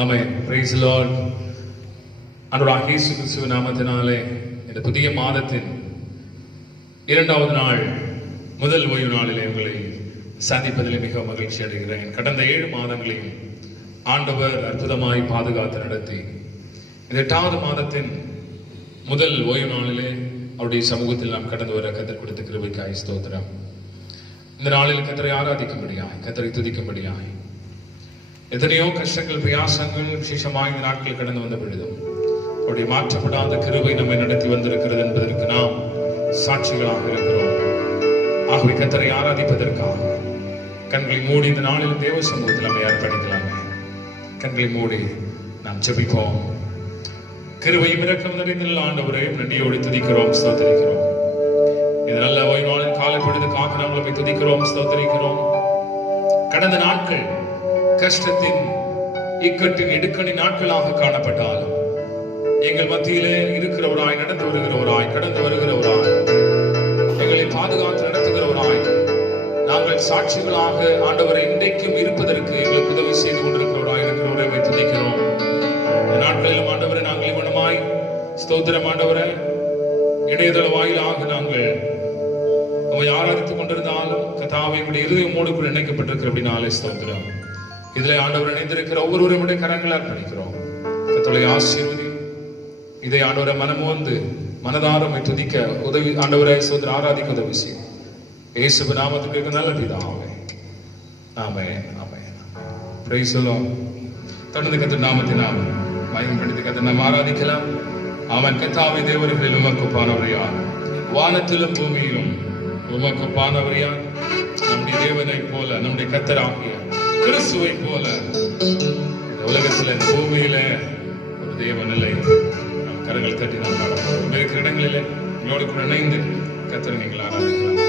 Amen. Price the Lord. ஆண்டவராகிய இயேசு கிறிஸ்துவின் நாமத்தினாலே இந்த புதிய மாதத்தின் 2வது நாள் முதல் ஓய்வு நாளிலே உங்களை சந்திப்பதில் மிக மகிழ்ச்சி அடைகிறேன். கடந்த 7 மாதங்களையும் ஆண்டவர் அற்புதமாய் பாதுகாத்து நடத்தி இந்த 8வது மாதத்தின் முதல் ஓய்வு நாளிலே அவருடைய சமூகத்தில் நாம் கடந்து வர கர்த்தர் கொடுத்த கிருபைக்காய் ஸ்தோத்திரம். இந்த நாளில் கர்த்தரை ஆராதிக்கும்படியாய், கர்த்தரை துதிக்கும்படியாய் எத்தனையோ கஷ்டங்கள், பிரயாசங்கள் விசேஷமாக இந்த நாட்கள் கடந்து வந்த பொழுதும் அவருடைய மாற்றப்படாத கிருபை நம்மை நடத்தி வந்திருக்கிறது என்பதற்கு நாம் சாட்சிகளாக இருக்கிறோம். ஆகவே கர்த்தரை ஆராதிப்பதற்காக கண்களை மூடி இந்த நாளில் தேவ சமூகத்தில் நம்மை அர்ப்பணிக்கலாமே. கண்களை மூடி நாம் ஜெபிப்போம். கிருபையும் இரக்கம் நிறைந்த ஆண்டவரே, நன்றியோடு துதிக்கிறோம், ஸ்தோத்திரிக்கிறோம். இது நல்ல ஓய்வு நாளில் காலை பொழுதுக்காக நாங்கள் போய் துதிக்கிறோம், ஸ்தோத்திரிக்கிறோம். கடந்த நாட்கள் கஷ்டத்தின் இக்கட்டின் இடுக்கணி நாட்களாக காணப்பட்டாலும் எங்கள் மத்தியிலே இருக்கிறவராய், நடந்து வருகிறவராய், கடந்து வருகிறவராய், எங்களை பாதுகாத்து நடத்துகிறவராய் நாங்கள் சாட்சிகளாக ஆண்டவரை இன்றைக்கும் இருப்பதற்கு எங்களுக்கு உதவி செய்து கொண்டிருக்கிறவராய் இருக்கிறவரை துதிக்கிறோம். இந்த நாட்களிலும் ஆண்டவரை நாங்கள் இவனமாய் ஸ்தோத்திரம் ஆண்டவரை இணையதள வாயிலாக நாங்கள் அவை ஆராதித்துக் கொண்டிருந்தாலும் கர்த்தாவே எங்களுடைய இருதயமோடு கூட இணைக்கப்பட்டிருக்கிறபடினாலே ஸ்தோத்திரம். இதில் ஆண்டவர் இணைந்திருக்கிற ஒவ்வொருவருடைய கரங்களை அர்ப்பணிக்கிறோம். கர்த்தருடைய ஆசீர்வதி இதை ஆண்டவரை மனமோந்து மனதாரம் துதிக்க உதவி, ஆண்டவரை ஸ்தோத்திரம் ஆராதிக்க உதவி செய்யும். இயேசுவின் நாமத்துக்கு நல்ல பிதாவே, ஆமென், ஆமென். Price the Lord. தொடர்ந்து கர்த்தர் நாமத்தினால் மகிமைப்படுத்தி கர்த்தரை நாம் ஆராதிக்கலாம். அவன் கர்த்தாவே, தேவர்களில் உமக்கு ஒப்பானவராய், வானத்திலும் பூமியிலும் உமக்கு ஒப்பானவராய், நம்முடைய தேவனை போல, நம்முடைய கர்த்தராகிய கிறிஸ்துவை போல இந்த உலகத்தில், இந்த பூமியில ஒரு தேவன் இல்லை. நம் கரங்கள் தட்டி நாம் பாடலாம். இருக்கிற இடங்களிலே எங்களோடு கூட இணைந்து கர்த்தரை நீங்கள் ஆராதிக்கலாம்.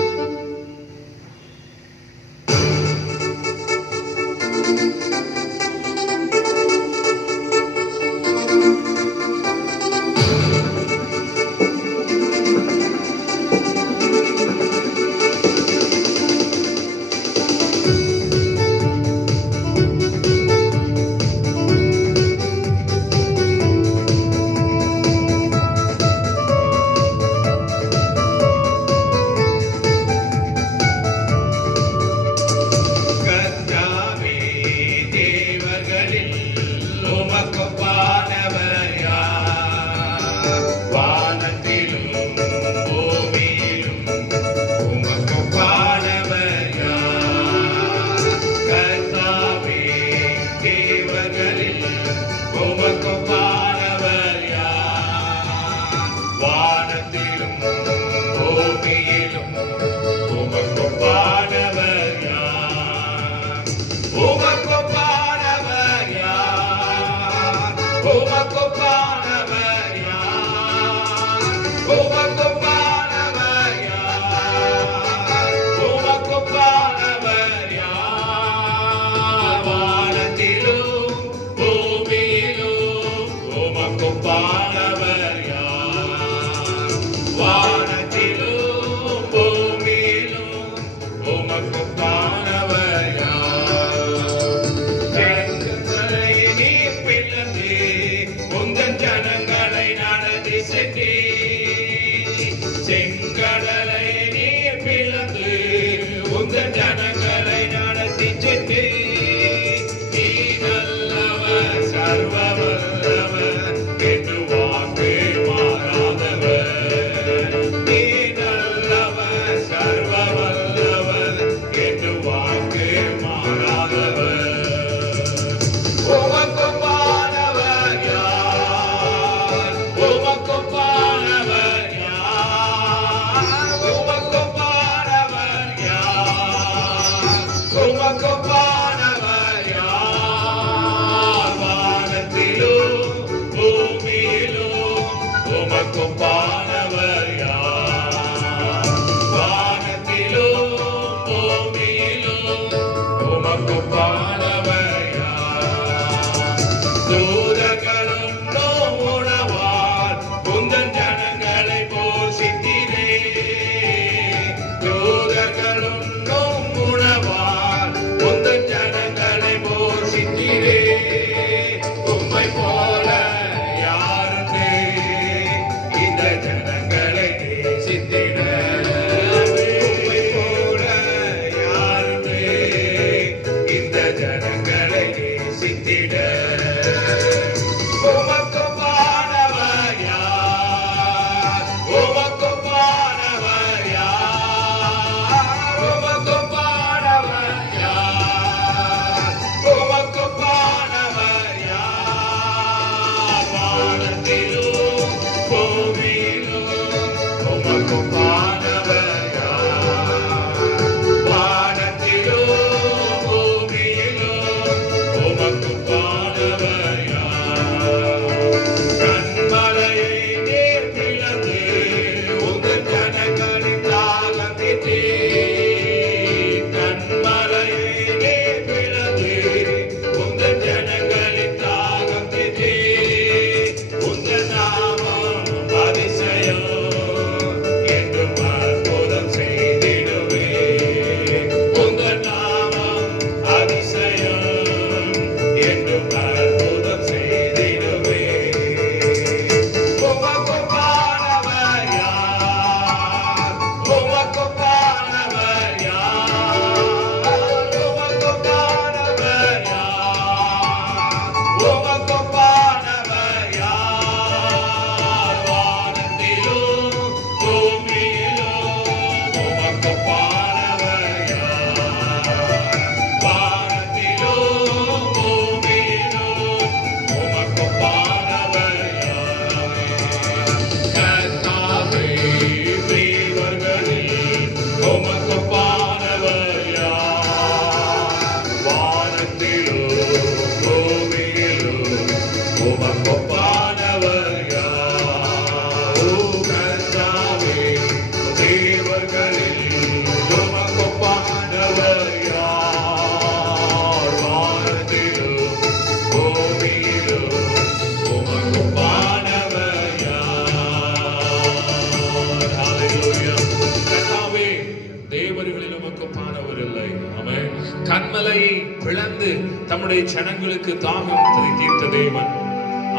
காணவர் இல்லை. ஆமென். கன்மலையை பிளந்து தம்முடைய ஜனங்களுக்கு தாகத்தை தீர்த்த தேவன்.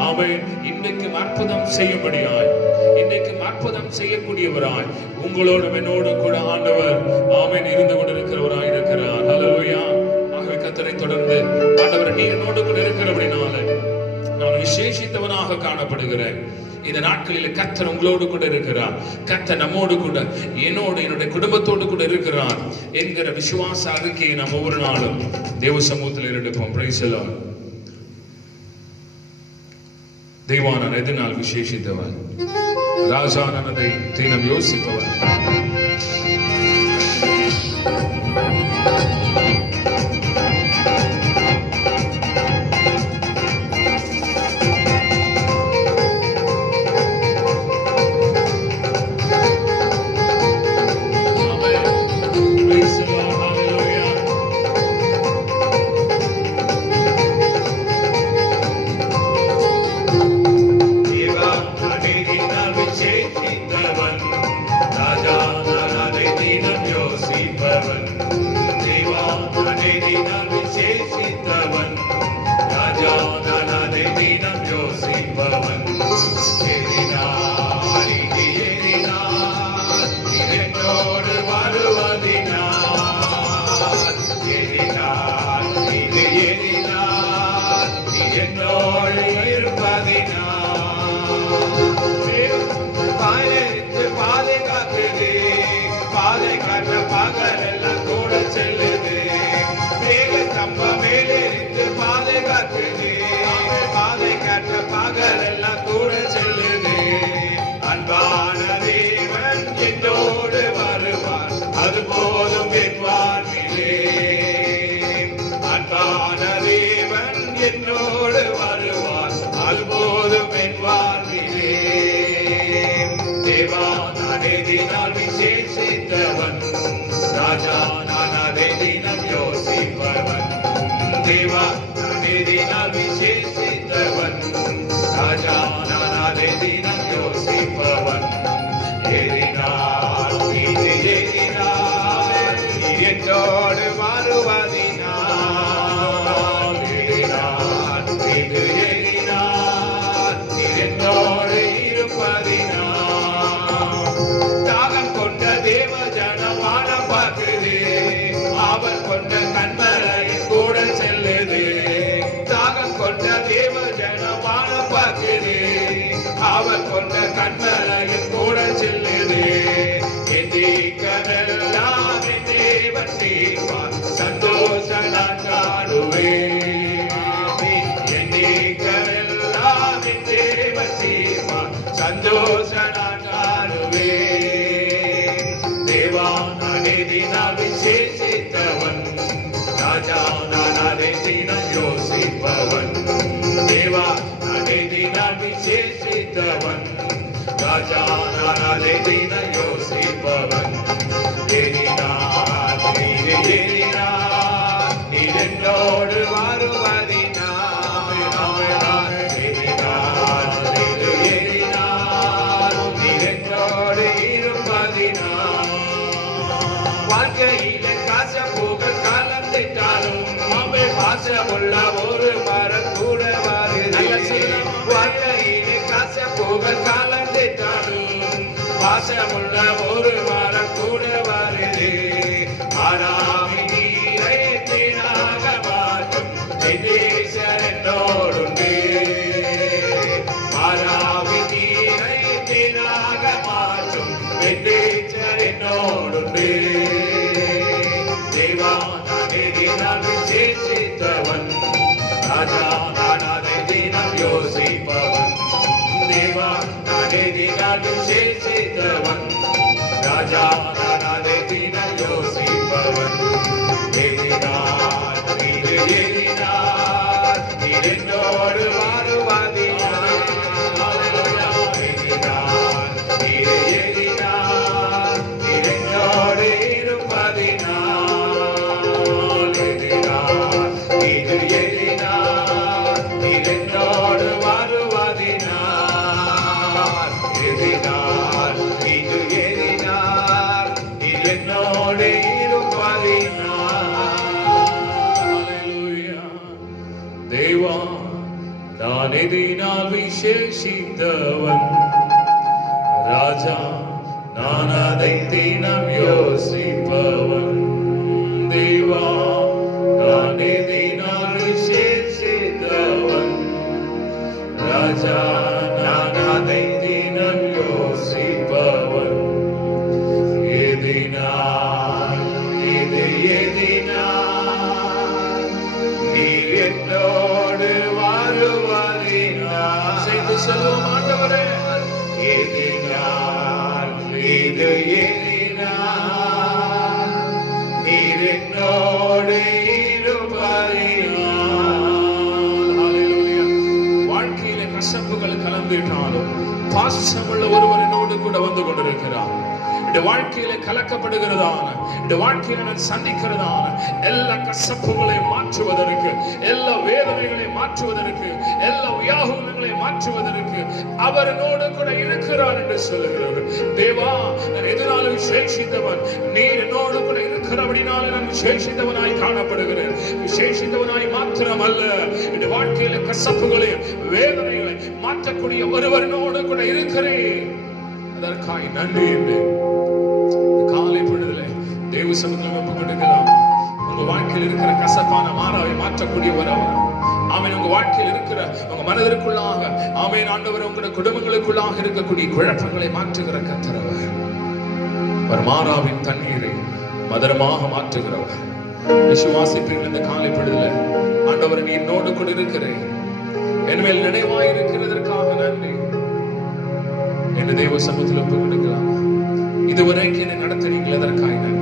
ஆமென். இன்றைக்கும் அற்புதம் செய்யும்படியாய், இன்றைக்கும் அற்புதம் செய்யக்கூடியவராய் உங்களோடும் என்னோடு கூட ஆண்டவர் ஆமென் இருந்து கொண்டிருக்கிறவராய் இருக்கிறார். ஹல்லேலூயா. ஆகவே கர்த்தரை தொடர்ந்து ஆண்டவர் நீ என்னோடு கூட இருக்கிறபடினால நான் விசேஷித்தவனாக காணப்படுகிறேன். இந்த நாட்களில் கர்த்தர் உங்களோடு கூட இருக்கிறார். கர்த்தர் நம்மோடு கூட, என்னோடு, என்னுடைய குடும்பத்தோடு கூட இருக்கிறார் என்கிற விசுவாச அறிக்கையை நாம் ஒவ்வொரு நாளும் தேவ சமூகத்தில் எடுப்போம். Price the Lord. தெய்வானான் எதனால் விசேஷித்தவன், ராஜானதை தினம் யோசிப்பவன். என்னோடு இருப்பதினால் எதினால் விசேஷித்தவன் ராஜா, நான் அதை தினம் யோசிப்பவன். தேவா, நான் எதினால் விசேஷித்தவன் ராஜா, நான் அதை தினம் யோசிப்பவன். எதினால், இது எதினால் நீர் என்னோடு வருவதினால். செய்து செல்வோம் ஆண்டவரே. எதினால், இது எதினால் நீர் என்னோடு இருப்பதினால். வாழ்க்கையிலே கசப்புகள் கலந்துட்டாலும் பாசமுள்ள ஒருவர் என்னோடு கூட வந்து கொண்டிருக்கிறார். இந்த வாழ்க்கையில கலக்கப்படுகிறதான, இந்த வாழ்க்கையில நான் சந்திக்கிறதான எல்லா கசப்புகளை மாற்றுவதற்கு, எல்லா வேதனைகளை மாற்றுவதற்கு, எல்லா வியாகுலங்களை மாற்றுவதற்கு அவர் என்னோடு கூட இருக்கிறார் என்று சொல்லுகிறார். தேவா, நான் எதனாலும் விசேஷித்தவன், நீர் என்னோடு கூட இருக்கிறபடினால நான் விசேஷித்தவனாய் காணப்படுகிறேன். விசேஷித்தவனாய் மாத்திரமல்ல, இந்த வாழ்க்கையில கசப்புகளை வேதனைகளை மாற்றக்கூடிய ஒருவனோடு கூட இருக்கிறேன். அதற்காய் நன்றி என்று காலை பொழுதுல தேவ சமூகத்தில் ஒப்பு கொடுக்கலாம். உங்க வாழ்க்கையில் இருக்கிற கசப்பான மாறாவை மாற்றக்கூடிய வரவர். ஆமென். உங்க வாழ்க்கையில் இருக்கிற உங்க மனதிற்குள்ளாக, ஆமென் ஆண்டவர், உங்களுடைய குடும்பங்களுக்குள்ளாக இருக்கக்கூடிய குழப்பங்களை மாற்றுகிற கர்த்தரவர். மாறாவின் தண்ணீரை மதுரமாக மாற்றுகிறவர். விசுவாசிப்பீர்கள் இந்த காலை பொழுதுல ஆண்டவர், நீ என்னோடு கூட இருக்கிறேன், என்மேல் நினைவாய் இருக்கிறதற்காக நன்றி என்று தேவ சமூகத்தில் ஒப்பு கொடுக்கலாம். இதுவரைக்கும் என்னை நடத்துறீங்கள், அதற்காக நன்றி.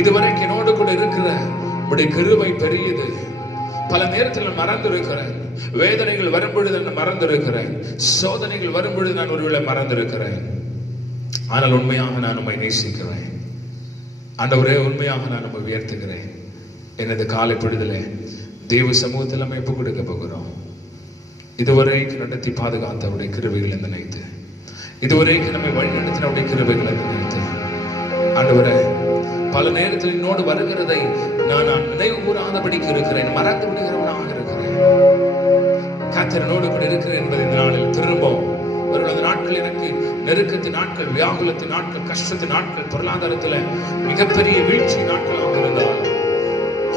இதுவரைக்கும் என்னோடு கூட இருக்கிற உடைய கிருபை பெரியது. பல நேரத்தில் நான் மறந்திருக்கிறேன். வேதனைகள் வரும்பொழுது நான் மறந்திருக்கிறேன். சோதனைகள் வரும்பொழுது நான் ஒருவேளை மறந்திருக்கிறேன். ஆனால் உண்மையாக நான் உம்மை நேசிக்கிறேன் ஆண்டவரே. உண்மையாக நான் உம்மை உயர்த்துகிறேன். எனது காலை பொழுதிலே தேவ சமூகத்தில் நம்ம ஒப்பு கொடுக்க போகிறோம். இதுவரைக்கும் நடத்தி பாதுகாத்த அவருடைய கிருபைகளை நினைத்து, இதுவரைக்கும் நம்மை வழிநடத்தின அவருடைய கிருபைகளை நினைத்து, ஆண்டவரே, பல நேரத்தில் என்னோடு வருகிறதை நான் நினைவு கூறாதபடிக்கு இருக்கிறேன், மறந்து விடுகிறவனாக இருக்கிறேன். கர்த்தரோடு கூட இருக்கிறேன் என்பதை இந்த நாளில் திரும்பவும் ஒரு நாட்கள் எனக்கு நெருக்கத்தின் நாட்கள், வியாகுலத்தின் நாட்கள், கஷ்டத்தின் நாட்கள், பொருளாதாரத்தில் மிகப்பெரிய வீழ்ச்சி நாட்களாக இருந்தால்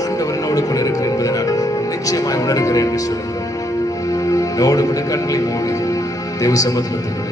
ஆண்டவர் என்னோடு கூட இருக்கிறேன் என்பதை நான் நிச்சயமாய் உணர்கிறேன் என்று சொல்லுகிறேன். என்னோடு கூட கண்களை மூடி தேவ சமூகத்தில் கொடுக்கிறேன்.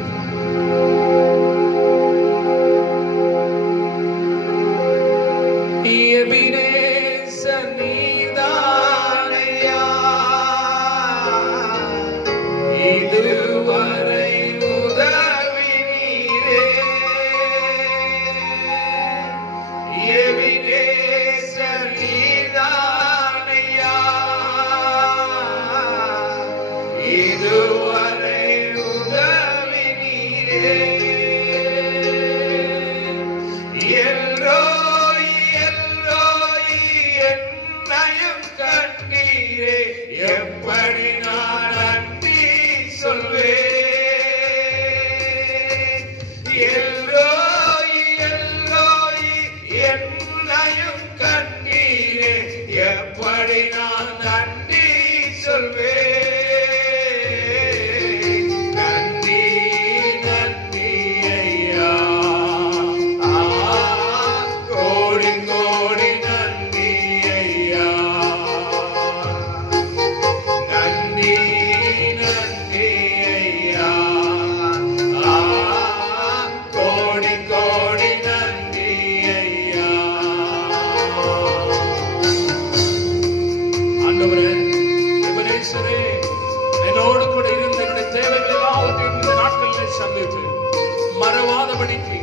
மறவாதபடிக்கு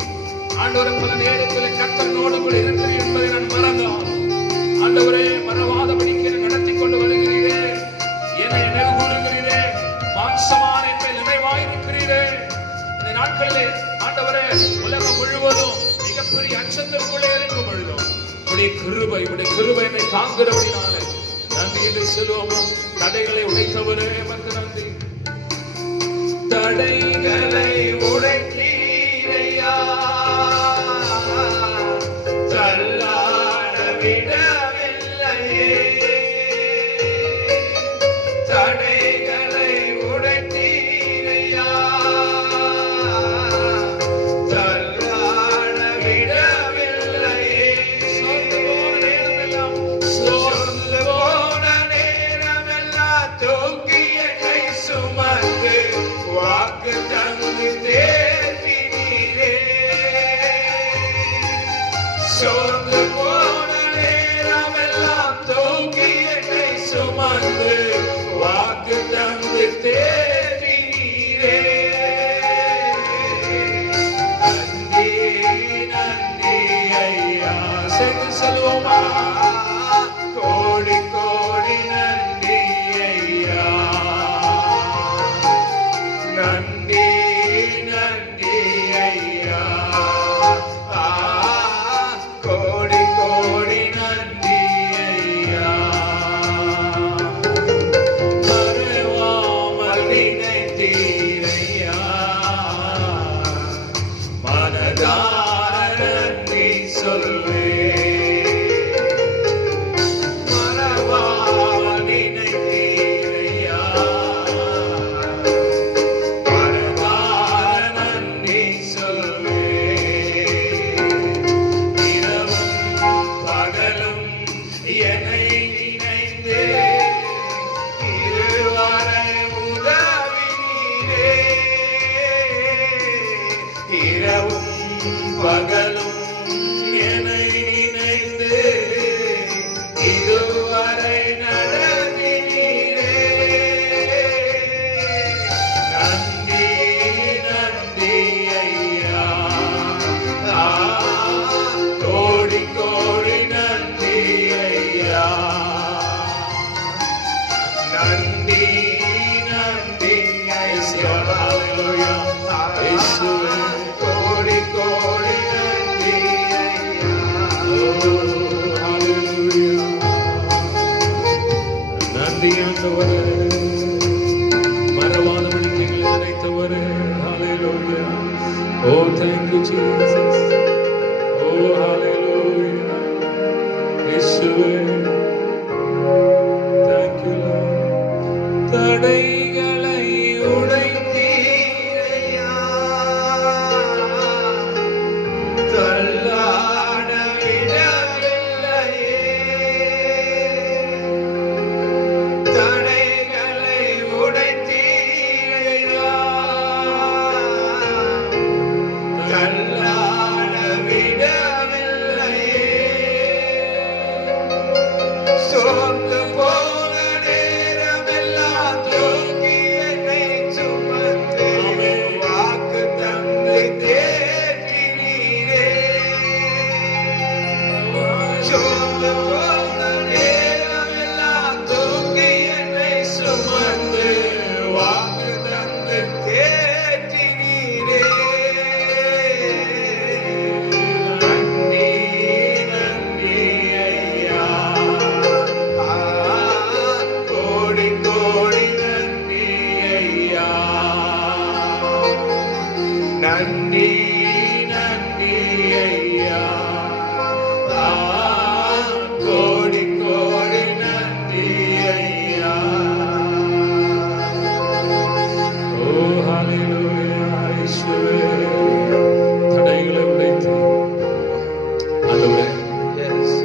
ஆண்டவரே, பல நேரத்தில் கர்த்தரோடு கூட இருக்கிறேன் என்பதை நான் மறந்தால், ஆண்டவரே, மறவாதபடிக்கு என்னை நடத்தி கொண்டு வருகிறீரே, என்னை நினைவு கூறுகிறீரே, மாம்சமான என்பதை நினைவாயிருக்கிறீரே. இந்த நாட்களிலே ஆண்டவரே, உலகம் முழுவதும் மிகப்பெரிய அச்சத்திற்குள்ளே இருக்கும் பொழுதும் உடைய கிருபை என்னை தாங்குகிறபடினாலே நன்றி என்று சொல்லுவோமா. தடைகளை உடைத்தவரே மக்கு நன்றி. தடைகளை உடைத்தீரையா, தள்ளாட விடவில்லையே. தடைகளை உடை சோர்ந்து போன நேரமெல்லாம் தூக்கி என்னை சுமந்து வாக்கு தந்து தேற்றினீரே. சோர்ந்து போன நேரமெல்லாம் தூக்கி என்னை சுமந்து வாக்கு தந்து தேற்றினீரே. நன்றி நன்றி ஐயா. சேர்ந்து சொல்லுவோமா? கோடி கோடி நன்றி ஐயா. நன்றி நன்றி ஐயா. கோடி கோடி நன்றி ஐயா. மறவாமல் நினைத்தீரையா. மனதார நன்றி சொல்வேன். மறவாமல் நினைத்தீரையா. மனதார நன்றி சொல்வேன். இரவும் பகலும் என்னை நினைந்து இருவரை உதவினீரே. இரவும் பகலும் என்னை நினைந்து இதுவரை நடத்தினீரே. நன்றி நன்றி ஐயா. கோடி கோடி நன்றி ஐயா. நன்றி நன்றி ஐயா. ஹல்லேலூயா. இயேசுவே கோடி கோடி நன்றி ஐயா. ஹல்லேலூயா. நன்றி ஆண்டவரே. மறவாதபடிக்கு எங்களை நினைத்தவரே. ஹல்லேலூயா. Oh, thank you, Jesus. Oh, hallelujah. இயேசுவே. Thank you, Lord. தடைகளை உடைத்தீரையா. தள்ளாட விடவில்லையே. தடைகளை உடைத்தீரையா. தள்ளாட விடவில்லையே. சோர்ந்து போன நேரமெல்லாம் தூக்கி என்னை சுமந்து வாக்கு தந்து தேற்றினீரே. சோர்ந்து போன நேரமெல்லாம் தூக்கி என்னை சுமந்து வாக்கு தந்து தேற்றினீரே. நன்றி நன்றி ஐயா. கோடி கோடி நன்றி ஐயா. நன்றி நன்றி ஐயா. கோடி கோடி நன்றி ஐயா. ஓ ஹல்லேலூயா. இயேசுவே. தடைகளை உடைத்து ஆண்டவரே,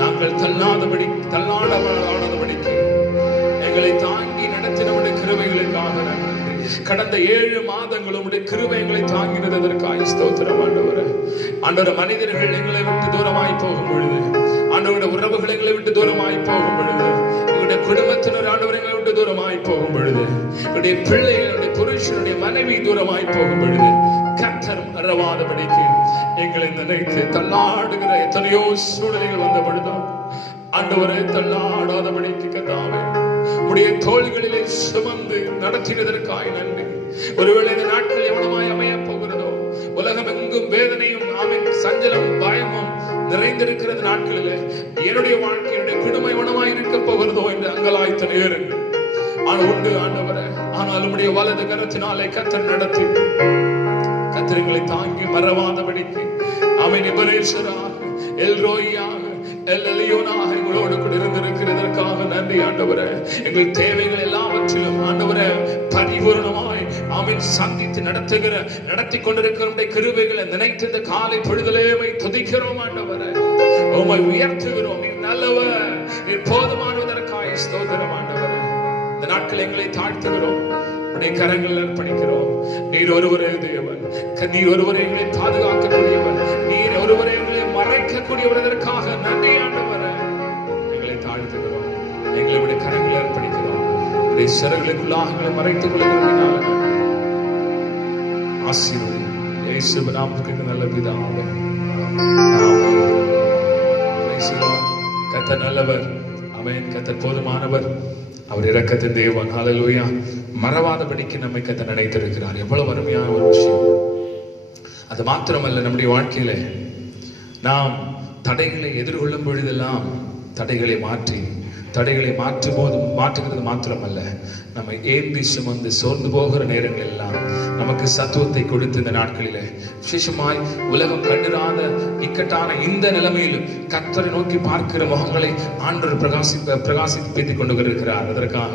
நாங்கள் தள்ளாடாதபடிக்கு எங்களை தாங்கி நடத்தினவுடைய கிருபைகளுக்காக நன்றி. கடந்த 7 மாதங்களும் உடைய கிருபை எங்களை தாங்கினதற்காக ஸ்தோத்திரம் ஆண்டவரே. ஆண்டவரே, மனிதர்கள் எங்களை விட்டு தூரமாய் போகும் பொழுது, ஆண்டவருடைய உறவுகள் எங்களை விட்டு தூரமாய் போகும் பொழுது, எங்களுடைய குடும்பத்தினர் ஆண்டவர் எங்களை விட்டு தூரமாய் போகும் பொழுது, என்னுடைய பிள்ளைகள், என்னுடைய புருஷனுடைய மனைவி தூரமாய் போகும் பொழுது, கர்த்தர் மறவாதபடிக்கு எங்களை நினைத்து தள்ளாடுகிற எத்தனையோ சூழ்நிலைகள் வந்த பொழுதும் ஆண்டவரை தள்ளாடாதபடிக்கு கர்த்தாவே உடைய தோள்களிலே சுமந்து நடத்தினதற்காய் நன்றி. ஒருவேளை இந்த நாட்கள் எவ்வளவாய் அமைய போகிறதோ, உலகம் எங்கும் வேதனையும் சஞ்சலம் பயமும் நிறைந்திருக்கிறது நாட்களிலே என்னுடைய வாழ்க்கையுடைய குடும்பம் எவ்வளவாய் இருக்க போகிறதோ என்று அங்கலாய்த்த நேரங்கள் உண்டு ஆண்டவரே. ஆனால் உம்முடைய வலது கரத்தினாலே கர்த்தர் நடத்தி கர்த்தர்களை தாங்கி மறவாதபடிக்கு எபனேசராக எல்ரோயாக எல்லையோனாக எங்களோடு கூட இருந்திருக்கிறதற்காக நன்றி ஆண்டவரே. எங்கள் தேவைகள் எல்லாவற்றிலும் ஆண்டவரே பரிபூர்ணமாய் சந்தித்து நடத்தி கொண்டிருக்கிற கிருபைகளை நினைத்த காலை பொழுதலேமை துதிக்கிறோம் ஆண்டவரே. உம்மை உயர்த்துகிறோம். நீர் நல்லவர், நீர் போதும் ஸ்தோத்திரம் ஆண்டவரே. இந்த நாட்கள் எங்களை தாழ்த்துகிறோம், உடைய கரங்கள் அர்ப்பணிக்கிறோம். நீர் ஒருவரே தேவன், நீர் ஒருவரே எங்களை பாதுகாக்கக்கூடியவர், நீர் ஒருவரே எங்களை மறைக்கக்கூடியவதற்காக நன்றி ஆண்டவரே. எங்களை தாழ்த்துகிறோம், எங்களை உடைய கரங்கள் அர்ப்பணிக்கிறோம். உடைய சிறகுகளுக்குள்ளாக எங்களை மறைத்துக் கொள்கிறோம். ஆசீர்வதி இயேசுவின் நாமத்துக்கு நல்ல பிதாவே. கர்த்தர் நல்லவர், ஆமென். கர்த்தர் போதுமானவர், அவர் இரக்கத்தின் தேவன். ஹல்லேலூயா. மறவாதபடிக்கு நம்மை கர்த்தர் நினைத்திருக்கிறார். எவ்வளவு அருமையான ஒரு விஷயம். அது மாத்திரமல்ல, நம்முடைய வாழ்க்கையில நாம் தடைகளை எதிர்கொள்ளும் பொழுதெல்லாம் தடைகளை மாற்றுகிறது மாத்திரமல்ல, நம்மை ஏந்தி சுமந்து சோர்ந்து போகிற நேரங்கள் எல்லாம் நமக்கு சத்துவத்தை கொடுத்து இந்த நாட்களிலே விசேஷமாய் உலகம் கண்டிராத இக்கட்டான இந்த நிலைமையிலும் கர்த்தரை நோக்கி பார்க்கிற முகங்களை ஆண்டவர் பிரகாசிப்பித்துக் கொண்டு இருக்கிறார். அதற்காக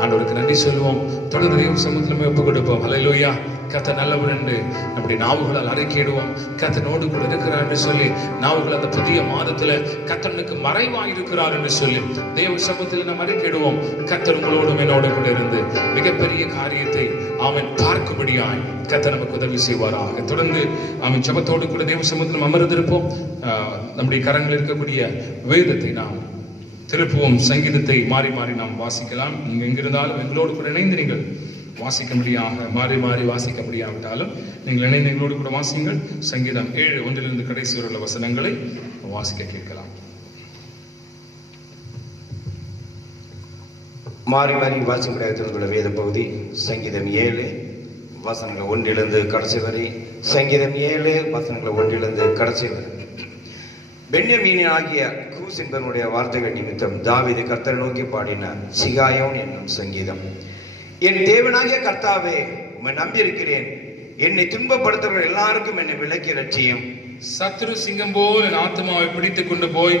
ஆண்டவருக்கு நன்றி சொல்லுவோம். தொடர்ந்து தெய்வ சமூகத்திலுமே ஒப்புக் கொடுப்போம். ஹல்லேலூயா. கர்த்தர் நல்லவர் என்று நம்முடைய நாவுகளால் அறிக்கையிடுவோம். கர்த்தனோடு கூட இருக்கிறார் என்று சொல்லி நாவுகள் அந்த புதிய மாதத்துல கர்த்தனுக்கு மறைவாய் இருக்கிறார் என்று சொல்லி தேவ சமூகத்தில் நாம் அறிக்கையிடுவோம். கர்த்தர் உங்களோடும் என்னோடு கூட இருந்து மிகப்பெரிய காரியத்தை அவன் பார்க்கும்படியாய் கர்த்தர் நமக்கு உதவி செய்வாராக. தொடர்ந்து அவன் ஜெபத்தோடு கூட தேவ சமூகத்தில் அமர்ந்திருப்போம். நம்முடைய கரங்களில் இருக்கக்கூடிய வேதத்தை நாம் திருப்புவோம். சங்கீதத்தை மாறி மாறி நாம் வாசிக்கலாம். நீங்க எங்கிருந்தாலும் எங்களோடு கூட இணைந்து நீங்கள் வாசிக்கும்படியாக, மாறி வாசிக்க முடியாவிட்டாலும் நீங்கள் இணைந்து எங்களோடு கூட வாசிங்கள். சங்கீதம் 7:1 கடைசி உள்ள வசனங்களை வாசிக்க கேட்கலாம். மாறி வாசிக்க வேத பகுதி சங்கீதம் 7 வசனங்கள் 1 கடைசி வரை. சங்கீதம் 7 வசனங்கள் 1 கடைசி வரை. பென்யமீன் ஆகிய கூஸ் என்பவனுடைய வார்த்தைகள் நிமித்தம் தாவீது கர்த்தரை நோக்கி பாடின சிகாயோன் என்னும் சங்கீதம். என் தேவனாகிய கர்த்தாவே, உம்மை நம்பியிருக்கிறேன். என்னை துன்பப்படுத்துகிறவர்கள் எல்லாருக்கும் என்னை விலக்கி ரட்சியும். சத்துரு சிங்கம் போல் என் ஆத்மாவை பிடித்துக் கொண்டு போய்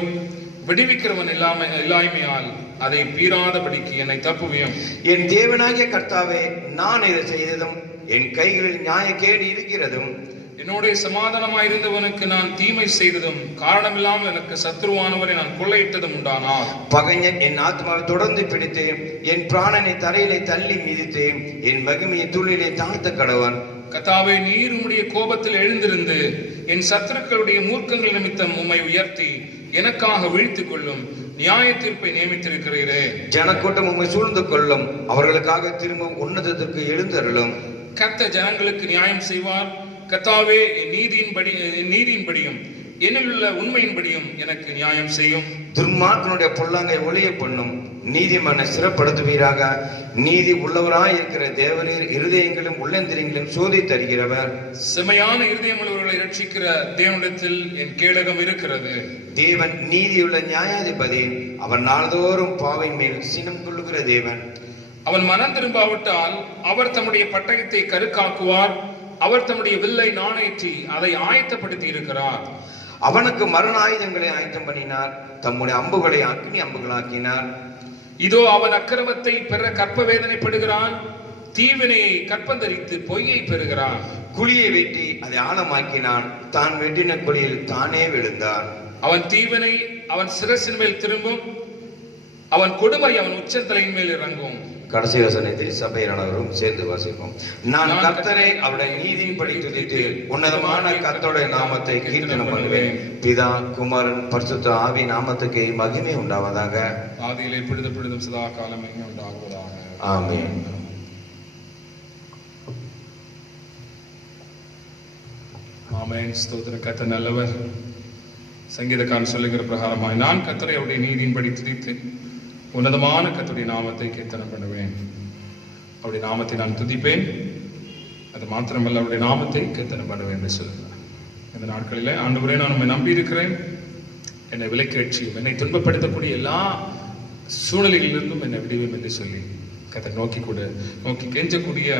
விடுவிக்கிறவன் இல்லாமையால் அதை பீறாதபடிக்கு என்னை தப்புவியும். என் தேவனாகிய கர்த்தாவே, நான் இதை செய்ததும் என் கைகளில் நியாயக்கேடு இருக்கிறதும் என்னுடைய சமாதானமாயிருந்தவனுக்கு நான் தீமை செய்ததும் காரணமில்லாமல் எனக்கு சத்ருவானவரை நான் கொள்ளையிட்டதும் உண்டானால் பகைஞன் என் ஆத்மாவை தொடர்ந்து பிடித்து என் பிராணனை தரையிலே தள்ளி மிதித்து என் மகிமையை தூளிலே தாழ்த்த கடவன். கர்த்தாவே, நீர் உம்முடைய கோபத்தில் எழுந்திருந்து என் சத்துருக்களுடைய மூர்க்கங்கள் நிமித்தம் உம்மை உயர்த்தி எனக்காக வீழ்த்துக் கொள்ளும் நியாய தீர்ப்பை நியமித்திருக்கிறீரே. ஜனக்கூட்டம் உம்மை சூழ்ந்து கொள்ளும், அவர்களுக்காக திரும்பவும் உன்னதத்திற்கு எழுந்தருளும். கர்த்தர் ஜனங்களுக்கு நியாயம் செய்வார். கர்த்தாவே, நீதியின்படியும் என்னில் உள்ள உண்மையின்படியும் எனக்கு நியாயம் செய்யும். துன்மார்க்கனுடைய பொல்லாங்கை ஒளிய பண்ணும், நீதிமன்றை சிறப்படுத்துவீராக. நீதி உள்ளவராய் இருக்கிற தேவரீர் இருதயங்களும் உள்ளந்திரியங்களும் சோதி தருகிறவர். செமையான இருதயம் உள்ளவர்களை ரட்சிக்கிற தேவனிடத்தில் என் கேடகம் இருக்கிறது. தேவன் நீதியுள்ள நியாயாதிபதி, அவர் நாள்தோறும் பாவின் மேல் சினம் கொள்ளுகிற தேவன். அவன் மனம் திரும்பாவிட்டால் அவர் தம்முடைய பட்டயத்தை கருக்காக்குவார். அவர் தம்முடைய வில்லை நாணேற்றி அதை ஆயத்தப்படுத்தி இருக்கிறார். அவனுக்கு மரண ஆயுதங்களை ஆயத்தம் பண்ணினார், தம்முடைய அம்புகளை அக்னி அம்புகளாக்கினார். இதோ அவன் அக்கிரமத்தை பெற கற்ப வேதனைப்படுகிறான், தீவினையை கற்பந்தரித்து பொய்யை பெறுகிறான். குழியை வெட்டி அதை ஆழமாக்கினான், தான் வெட்டின குழியில் தானே விழுந்தான். அவன் தீவினை அவன் சிரசின் மேல் திரும்பும், அவன் கொடுமை அவன் உச்சத்தலையின் மேல் இறங்கும். கடைசி வசனத்தை சபையானவரும் சேர்ந்து வாசிப்போம். நான் கர்த்தரை அவருடைய நீதியின்படி துதித்து உன்னதமான கர்த்தருடைய நாமத்தை கீர்த்தனம் பண்ணுவேன். பிதா, குமாரன், பரிசுத்த ஆவி நாமத்துக்கு மகிமை உண்டாவதாக. ஆதியிலே பிடிதும் சதா காலம் உண்டாகுவதாக. ஆமென். ஆமென். ஸ்தோத்திரம். கர்த்தர் நல்லவர். சங்கீதக்காரன் சொல்லுகிற பிரகாரமாய் நான் கர்த்தரை அவருடைய நீதியின்படி துதித்து உன்னதமான கர்த்தருடைய நாமத்தை கீர்த்தனம் பண்ணுவேன். அவருடைய நாமத்தை நான் துதிப்பேன், அது மாத்திரமல்ல அவருடைய நாமத்தை கீர்த்தனம் பண்ணுவேன் என்று சொல்லுகிறார். இந்த நாட்களிலே ஆண்டவரே, நான் உம்மை நம்பி இருக்கிறேன், என்னை விலக்கி ரட்சியும், என்னை துன்பப்படுத்தக்கூடிய எல்லா சூழ்நிலைகளிலிருந்தும் என்னை விடுவேன் என்று சொல்லி கர்த்தரை நோக்கி கெஞ்சக்கூடிய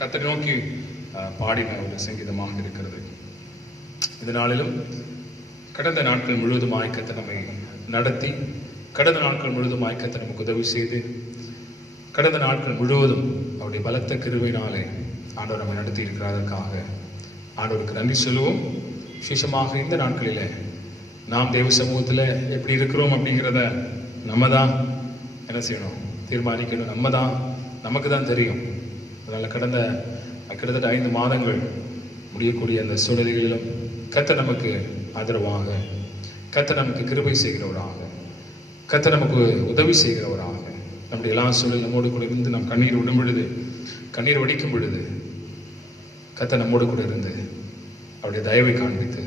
கர்த்தரை நோக்கி பாடின ஒரு சங்கீதமாக இருக்கிறது. இந்த நாளிலும் கடந்த நாட்கள் முழுவதுமாய் கர்த்தர் நம்மை நடத்தி, கடந்த நாட்கள் முழுவதுமாய் கர்த்தர் நமக்கு உதவி செய்து, கடந்த நாட்கள் முழுவதும் அவருடைய பலத்த கிருபையினாலே ஆண்டவர் நம்மை நடத்தி இருக்கிறதற்காக ஆண்டவருக்கு நன்றி சொல்லுவோம். விசேஷமாக இந்த நாட்களிலே நாம் தேவ சமூகத்தில் எப்படி இருக்கிறோம் அப்படிங்கிறத நம்ம தான் என்ன செய்யணும்? தீர்மானிக்கணும். நமக்கு தான் தெரியும். அதனால் கடந்த கிட்டத்தட்ட 5 மாதங்கள் முடியக்கூடிய அந்த சூழ்நிலைகளிலும் கர்த்தர் நமக்கு ஆதரவாக, கர்த்தர் நமக்கு கிருபை செய்கிறவராக, கர்த்தர் நமக்கு உதவி செய்கிறவராக, நம்முடைய எல்லா சூழலும் நம்மோடு கூட இருந்து நாம் கண்ணீர் விடும் பொழுது, கண்ணீர் வடிக்கும் பொழுது கர்த்தர் நம்மோடு கூட இருந்து அவருடைய தயவை காண்பித்து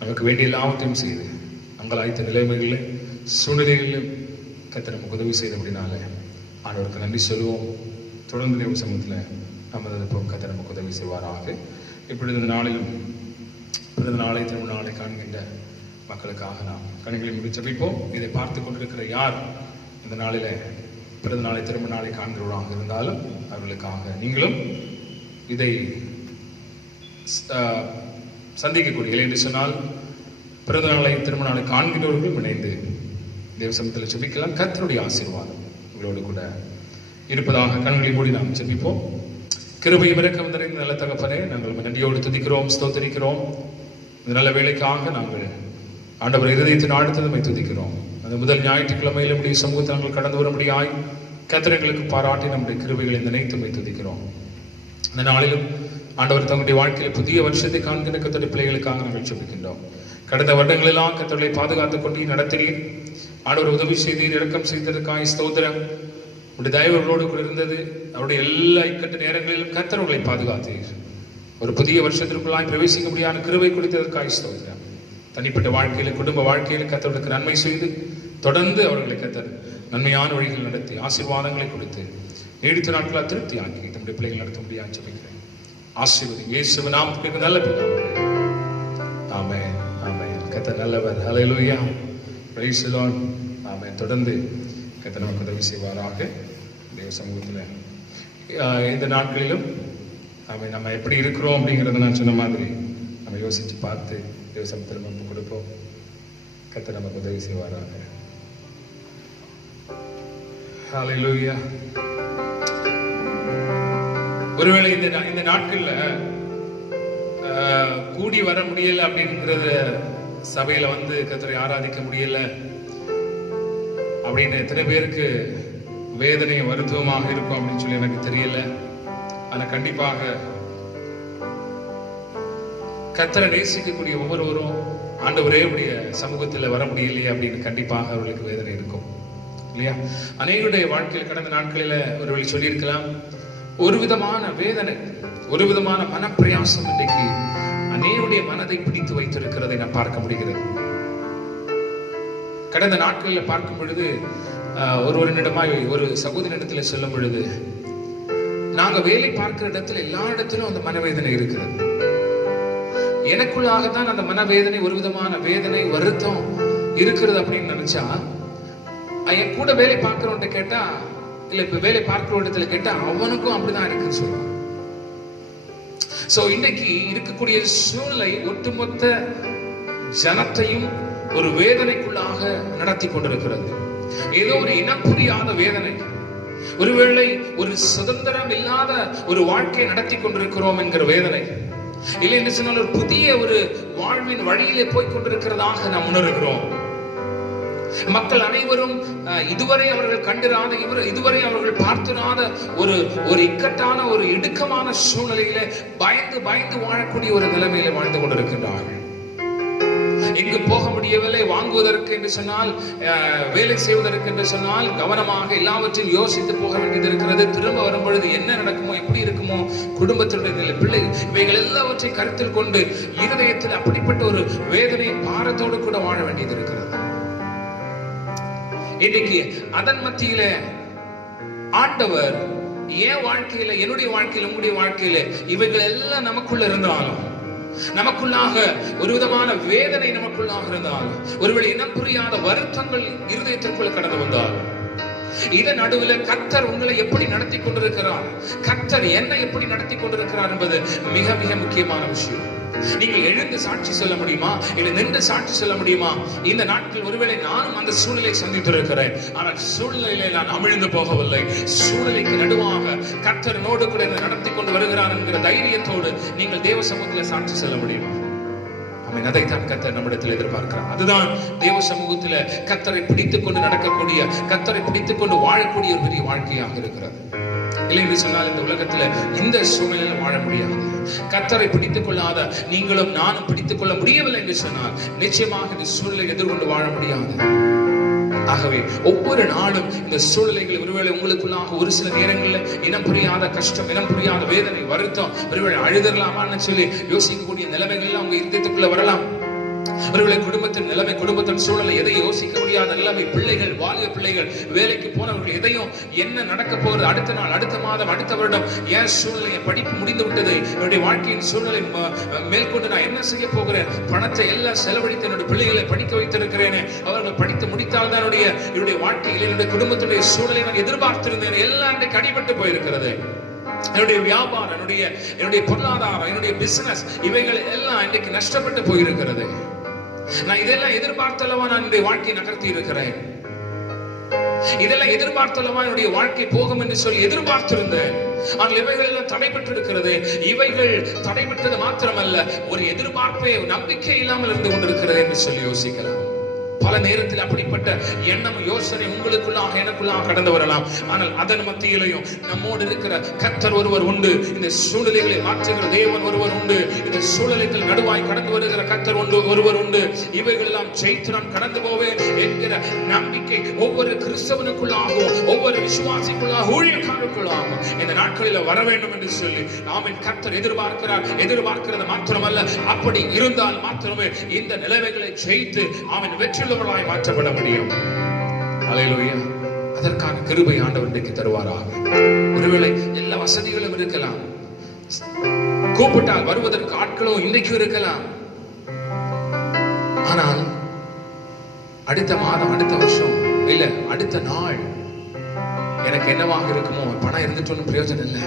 நமக்கு வேண்டிய எல்லாவற்றையும் செய்து அங்கலாய்த்த நிலைமைகளிலும் சூழ்நிலைகளிலும் கர்த்தர் நமக்கு உதவி செய்தபடினால ஆண்டவருக்கு நன்றி சொல்லுவோம். தொடர்ந்து தேவ சமூகத்தில் நம்ம இருப்போம். கர்த்தர் நமக்கு உதவி செய்வாராக. இப்பொழுது இந்த நாளிலும் பிறந்த நாளை திருமண நாளை காண்கின்ற மக்களுக்காக நாம் கண்களை மூடி ஜெபிப்போம். இதை பார்த்து கொண்டிருக்கிற யார் இந்த நாளில் பிறந்த நாளை திருமண நாளை காண்கிறவராக இருந்தாலும் அவர்களுக்காக நீங்களும் இதை சந்திக்கக்கூடிய என்று சொன்னால் பிறந்த நாளை திருமண நாளை காண்கிறவர்களும் இணைந்து தேவ சமூகத்தில் ஜெபிக்கலாம். கர்த்தருடைய ஆசீர்வாதம் உங்களோடு கூட இருப்பதாக கண்களை மூடி நாம் ஜெபிப்போம். கிருபை இரக்கம் நிறைந்த நல்ல தகப்பனே, நாங்கள் நன்றியோடு துதிக்கிறோம், ஸ்தோத்திரிக்கிறோம். இந்த நல்ல வேலைக்காக நாங்கள் ஆண்டவர் இருதயத்தின் ஆழ்த்ததுமை துதிக்கிறோம். அந்த முதல் ஞாயிற்றுக்கிழமையில் நம்முடைய சமூகத்தை நாங்கள் கடந்து வரும்படியாய் கர்த்தர் எங்களுக்கு பாராட்டி நம்முடைய கிருபைகளை நினைத்துமை துதிக்கிறோம். இந்த நாளிலும் ஆண்டவர் தங்களுடைய வாழ்க்கையில் புதிய வருஷத்தை காண்கின்ற கர்த்தருடைய பிள்ளைகளுக்காக நாங்கள் ஜெபிக்கின்றோம். கடந்த வருடங்களெல்லாம் கர்த்தர்களை பாதுகாத்துக் கொண்டு நடத்தினீர். ஆண்டவர் உதவி செய்தீர், இரக்கம் செய்ததற்காக ஸ்தோத்திரம். உடைய தயவுகளோடு கூட இருந்தது. அவருடைய எல்லா இக்கட்டு நேரங்களிலும் கர்த்தர் உங்களை பாதுகாத்தீர். ஒரு புதிய வருஷத்திற்குள்ளாய் பிரவேசிக்க முடியாத கிருபை கொடுத்ததற்காக ஸ்தோத்திரம். தனிப்பட்ட வாழ்க்கையில, குடும்ப வாழ்க்கையில கர்த்தருக்கு நன்மை செய்து தொடர்ந்து அவர்களை கர்த்தர் நன்மையான வழிகள் நடத்தி ஆசீர்வாதங்களை கொடுத்து நீடித்த நாட்களாக திருப்தி ஆக்கி நம்முடைய பிள்ளைகள் நடத்த முடியாது ஜெபிக்கிறேன். ஆசீர்வதி இயேசுவின் நாமத்துக்கு நல்ல பிதாவே. ஆமென், ஆமென். கர்த்தர் நல்லவர். ஹல்லேலூயா, பிரைஸ் தி லார்ட். ஆமென். தொடர்ந்து கர்த்தர் நமக்கு உதவி செய்வாராக. தேவ சமூகத்தில் இந்த நாட்களிலும் நம்ம எப்படி இருக்கிறோம் அப்படிங்கிறத நான் சொன்ன மாதிரி நம்ம யோசிச்சு பார்த்து தேவ சமூகத்தில் நம்ம கொடுப்போம். கர்த்தர் நமக்கு உதவி செய்வாராக. ஹல்லேலூயா. ஒருவேளை இந்த நாட்கள்ல கூடி வர முடியல அப்படிங்கிறத, சபையில வந்து கர்த்தரை ஆராதிக்க முடியல அப்படின்னு எத்தனை பேருக்கு வேதனை வருத்தமாக இருக்கும் அப்படின்னு சொல்லி எனக்கு தெரியல. ஆனா கண்டிப்பாக கர்த்தரை நேசிக்கக்கூடிய ஒவ்வொருவரும் ஆண்டவரே உடைய சமூகத்தில் வர முடியலையே அப்படின்னு கண்டிப்பாக அவர்களுக்கு வேதனை இருக்கும் இல்லையா? அநேகருடைய வாழ்க்கையில் கடந்த நாட்களில ஒருவேளை சொல்லியிருக்கலாம், ஒரு விதமான வேதனை, ஒரு விதமான மனப்பிரயாசம் இன்றைக்கு அநேகருடைய மனதை பிடித்து வைத்திருக்கிறதை நான் பார்க்க முடிகிறது. கடந்த நாட்களில் பார்க்கும் பொழுது ஒருவரிடமாய் ஒரு சகோதரிடத்துல சொல்லும் பொழுது, நாங்க வேலை பார்க்கிற இடத்துல எல்லா இடத்திலும் அந்த மனவேதனை இருக்கிறது. எனக்குள்ளாகத்தான் அந்த மனவேதனை, ஒரு விதமான வேதனை, வருத்தம் இருக்கிறது அப்படின்னு நினைச்சா, என் கூட வேலை பார்க்கிறவன்ட்ட கேட்டா, இல்ல இப்ப வேலை பார்க்கிற இடத்துல கேட்டா அவனுக்கும் அப்படிதான் இருக்குன்னு சொல்லுவான். சோ இன்னைக்கு இருக்கக்கூடிய சூழ்நிலை ஒட்டுமொத்த ஜனத்தையும் ஒரு வேதனைக்குள்ளாக நடத்தி கொண்டிருக்கிறது. ஏதோ ஒரு இனம் புரியாத வேதனை. ஒருவேளை ஒரு சுதந்திரம் இல்லாத ஒரு வாழ்க்கையை நடத்தி கொண்டிருக்கிறோம் என்கிற வேதனை, இல்லை என்று சொன்னால் ஒரு புதிய ஒரு வாழ்வின் வழியிலே போய் கொண்டிருக்கிறதாக நாம் உணர்கிறோம். மக்கள் அனைவரும் இதுவரை அவர்கள் கண்டிராத, இதுவரை அவர்கள் பார்த்திராத ஒரு இக்கட்டான, ஒரு இடுக்கமான சூழ்நிலையில பயந்து பயந்து வாழக்கூடிய ஒரு நிலைமையில வாழ்ந்து கொண்டிருக்கின்றார்கள். எங்கு போக முடியவில்லை, வாங்குவதற்கு என்று சொன்னால், வேலை செய்வதற்கு என்று சொன்னால் கவனமாக எல்லாவற்றையும் யோசித்து போக வேண்டியது இருக்கிறது. திரும்ப வரும் பொழுது என்ன நடக்குமோ, எப்படி இருக்குமோ, குடும்பத்தினுடைய பிள்ளைகள், இவைகள் எல்லாவற்றையும் கருத்தில் கொண்டு இருதயத்தில் அப்படிப்பட்ட ஒரு வேதனை பாரத்தோடு கூட வாழ வேண்டியது இருக்கிறது. இன்னைக்கு அதன் மத்தியில ஆண்டவர் என் வாழ்க்கையில, என்னுடைய வாழ்க்கையில, உங்களுடைய வாழ்க்கையில இவைகள் எல்லாம் நமக்குள்ள இருந்தாலும், நமக்குள்ளாக ஒரு விதமான வேதனை நமக்குள்ளாக இருந்தாலும், ஒருவேளை இனம் புரியாத வருத்தங்கள் இருதயத்திற்குள்ள கடந்து வந்தாலும், இதன் நடுவில் கர்த்தர் உங்களை எப்படி நடத்தி கொண்டிருக்கிறார், கர்த்தர் என்னை எப்படி நடத்தி கொண்டிருக்கிறார் என்பது மிக மிக முக்கியமான விஷயம். நீங்கள் எழுந்து சாட்சி சொல்ல முடியுமா, இல்லை நின்று சாட்சி சொல்ல முடியுமா? இந்த நாட்கள் ஒருவேளை நானும் அந்த சூழ்நிலை சந்தித்திருக்கிறேன், ஆனால் சூழ்நிலையிலே நான் அமிழ்ந்து போகவில்லை. சூழ்நிலைக்கு நடுவாக கர்த்தர் என்னோடு கூட நடத்தி கொண்டு வருகிறார் என்கிற தைரியத்தோடு நீங்கள் தேவ சமூகத்தில் சாட்சி சொல்ல முடியுமா? அதைத்தான் கர்த்தர் நம்மிடத்தில் எதிர்பார்க்கிறார். அதுதான் தேவ சமூகத்தில் கர்த்தரை பிடித்துக் கொண்டு நடக்கக்கூடிய, கர்த்தரை பிடித்துக் கொண்டு வாழக்கூடிய ஒரு பெரிய வாழ்க்கையாக இருக்கிறது. இல்லை என்று சொன்னால் இந்த உலகத்துல இந்த சூழ்நிலையில் வாழ முடியாது. கர்த்தரை பிடித்துக் கொள்ளாத நீங்களும் நானும் பிடித்துக் கொள்ள முடியவில்லை என்று சொன்னால் நிச்சயமாக இந்த சூழ்நிலை எதிர்கொண்டு வாழ முடியாது. ஆகவே ஒவ்வொரு நாளும் இந்த சூழ்நிலைகள் ஒருவேளை உங்களுக்குள்ளாக ஒரு சில நேரங்களில் இனம் புரியாத கஷ்டம், இனம் புரியாத வேதனை, வருத்தம், ஒருவேளை அழுதரலாமான்னு சொல்லி யோசிக்கக்கூடிய நிலைமைகள் உங்க இதயத்துக்குள்ள வரலாம். ஒருவேளை குடும்பத்தின் நிலைமை, குடும்பத்தின் சூழலை எதை யோசிக்க முடியாத நிலைமை, பிள்ளைகள், வாலிப பிள்ளைகள், வேலைக்கு போனவர்கள், எதையும் என்ன நடக்க போகிறது, அடுத்த நாள், அடுத்த மாதம், அடுத்த வருடம், என் சூழ்நிலை, என் படிப்பு முடிந்து விட்டது, என்னுடைய வாழ்க்கையின் சூழ்நிலை மேற்கொண்டு நான் என்ன செய்ய போகிறேன், பணத்தை எல்லாம் செலவழித்து என்னுடைய பிள்ளைகளை படிக்க வைத்திருக்கிறேனே, அவர்கள் படித்து முடித்தால் தான் என்னுடைய வாழ்க்கையில் என்னுடைய குடும்பத்துடைய சூழலை நான் எதிர்பார்த்திருந்தேன், எல்லாம் இன்றைக்கு அடிபட்டு போயிருக்கிறது. என்னுடைய வியாபாரம், என்னுடைய பொருளாதாரம், என்னுடைய பிசினஸ், இவைகள் எல்லாம் இன்றைக்கு நஷ்டப்பட்டு போயிருக்கிறது. நான் இதெல்லாம் எதிர்பார்த்தல்லவா நான் என்னுடைய வாழ்க்கையை நகர்த்தி இருக்கிறேன், இதெல்லாம் எதிர்பார்த்தல்லவா என்னுடைய வாழ்க்கை போகும் என்று சொல்லி எதிர்பார்த்திருந்தேன். ஆனால் இவைகள் எல்லாம் தடைபட்டு இருக்கிறது. இவைகள் தடைபட்டது மாத்திரமல்ல, ஒரு எதிர்பார்ப்பே, நம்பிக்கை இல்லாமல் இருந்து கொண்டிருக்கிறது என்று சொல்லி யோசிக்கலாம். பல நேரத்தில் அப்படிப்பட்ட எண்ணம், யோசனை உங்களுக்குள்ளாக எனக்குள்ளாக கடந்து வரலாம். ஆனால் அதன் மத்தியிலையும் நம்மோடு இருக்கிற கர்த்தர் ஒருவர் உண்டு, இந்த சூழ்நிலைகளை மாற்றுகிற தேவன் ஒருவர் உண்டு, இந்த சூழ்நிலைகள் நடுவாய் கடந்து வருகிற கர்த்தர் ஒருவர் உண்டு. இவைகள் எல்லாம் ஜெயித்து நான் கடந்து போவேன் என்கிற நம்பிக்கை ஒவ்வொரு கிறிஸ்தவனுக்குள்ளாகவும், ஒவ்வொரு விசுவாசிக்குள்ளாக, ஊழியக்காரருக்குள்ளாகவும் இந்த நாட்களில் வர வேண்டும் என்று சொல்லி ஆமென் கர்த்தர் எதிர்பார்க்கிறது மாத்திரமல்ல, அப்படி இருந்தால் மாத்திரமே இந்த நிலைமைகளை ஜெயித்து ஆமென் வெற்றி மாற்றப்பட முடியும். அல்லேலூயா. அதற்கான கிருபை ஆண்டவர் இன்றைக்கு தருவாராக. ஒருவேளை எல்லா வசதிகளும் இருக்கலாம், கூப்பிட்டால் வருவதற்கு ஆட்களும் இன்றைக்கும் இருக்கலாம். ஆனால் அடுத்த மாதம், அடுத்த வருஷம், இல்ல அடுத்த நாள் எனக்கு என்னவாக இருக்குமோ, பணம் இருந்துட்டு ஒன்றும் பிரயோஜனம் இல்லை,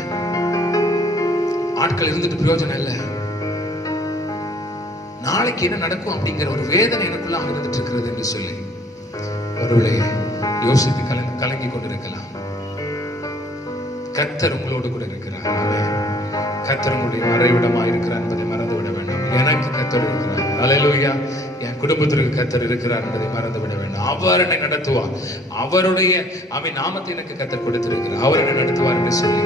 ஆட்கள் இருந்துட்டு பிரயோஜனம் இல்லை, நாளைக்கு என்ன நடக்கும் அப்படிங்கிற ஒரு வேதனை எனக்குள்ள இருந்துட்டு இருக்கிறது என்று சொல்லி ஒருவேளை யோசித்து கலங்கி கொண்டிருக்கலாம். கர்த்தர் உங்களோடு கூட இருக்கிறார். கர்த்தர் உங்களுடைய மறைவிடமா இருக்கிறார் என்பதை மறந்து விட வேண்டாம். எனக்கு கர்த்தர் இருக்கிறார். அல்லேலூயா. என் குடும்பத்திற்கு கர்த்தர் இருக்கிறார் என்பதை மறந்து விட வேண்டாம். அவர் என்னை நடத்துவார். அவருடைய நாமத்தை எனக்கு கர்த்தர் கொடுத்திருக்கிறார். அவர் என்னை நடத்துவார் என்று சொல்லி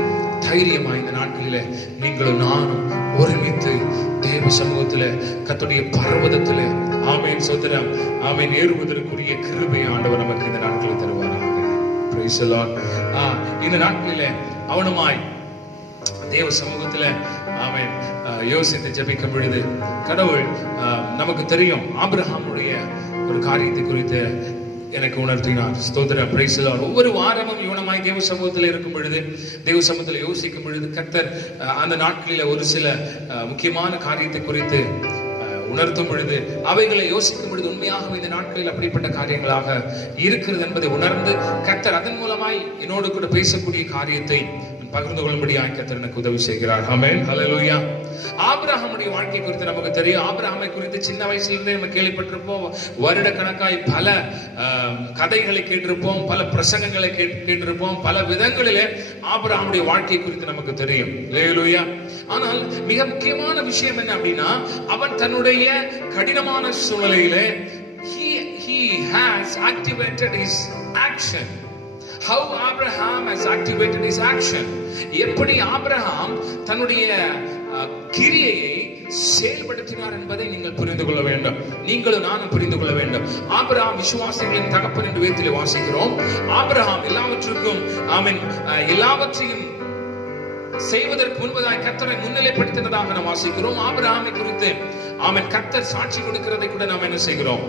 தைரியமா இந்த நாட்களில நீங்களும் நானும் ஒருமித்து தேவ சமூகத்துல, கர்த்தருடைய பர்வதத்துல ஆமென் சோதரம் ஆமென் ஏறுவதற்குரிய கிருபை ஆண்டவர் நமக்கு இந்த நாட்களில் தருவாராக. Praise the lord. இந்த நாட்களில அவனுமாய் தேவ சமூகத்துல ஆமென் யோசித்து ஜெபிக்கும் பொழுது கடவுள் நமக்கு தெரியும் ஆபிரகாமுடைய ஒரு காரியத்தை குறித்து எனக்கு உணர்த்தினார். ஸ்தோத்திரம். Price the Lord. ஒவ்வொரு வாரமும் இவனமாய் தேவ சமூகத்தில் இருக்கும் பொழுது, தேவ சமூகத்தில் யோசிக்கும் பொழுது கர்த்தர் அந்த நாட்களில் ஒரு சில முக்கியமான காரியத்தை குறித்து உணர்த்தும் பொழுது, அவைகளை யோசிக்கும் பொழுது உண்மையாகவும் இந்த நாட்களில் அப்படிப்பட்ட காரியங்களாக இருக்கிறது என்பதை உணர்ந்து கர்த்தர் அதன் மூலமாய் என்னோடு கூட பேசக்கூடிய காரியத்தை பகிர்ந்து கொள்ளும்படியாக கர்த்தர் எனக்கு உதவி செய்கிறார். ஆமென். ஹல்லேலூயா. ஆபிரகாமுடைய வாழ்க்கை குறித்து நமக்கு தெரியும். ஆபிரகாமை குறித்து சின்ன வயசுல நம்ம கேள்விப்பட்டிருப்போம். வருட கணக்காய் பல கதைகளை கேட்டிருப்போம், பல பிரசங்கங்களை கேட்டிருப்போம், பல விதங்களிலே ஆபிரகாமுடைய வாழ்க்கை குறித்து நமக்கு தெரியும். ஹல்லேலூயா. ஆனால் மிக முக்கியமான விஷயம் என்ன அப்படின்னா, அவன் தன்னுடைய கடினமான சூழ்நிலையிலே he has activated his action. How Abraham has activated his action. எப்படி ஆபிரகாம் தன்னுடைய கிரியையை செயல்படுத்தினார் என்பதை நீங்கள் புரிந்து கொள்ள வேண்டும். நீங்களும் நானும் புரிந்து கொள்ள வேண்டும். ஆபிரகாம் விசுவாசிகளின் தகப்பன் என்று வேதத்திலே வாசிக்கிறோம். ஆபிரகாம் எல்லாவற்றுக்கும் ஆமென் எல்லாவற்றையும் செய்வதற்கு முன்பதாய் கர்த்தரை முன்னிலைப்படுத்தினதாக நாம் வாசிக்கிறோம். ஆபிரகாமை குறித்து ஆமென் கர்த்தர் சாட்சி கொடுக்கிறதை கூட நாம் என்ன செய்கிறோம்,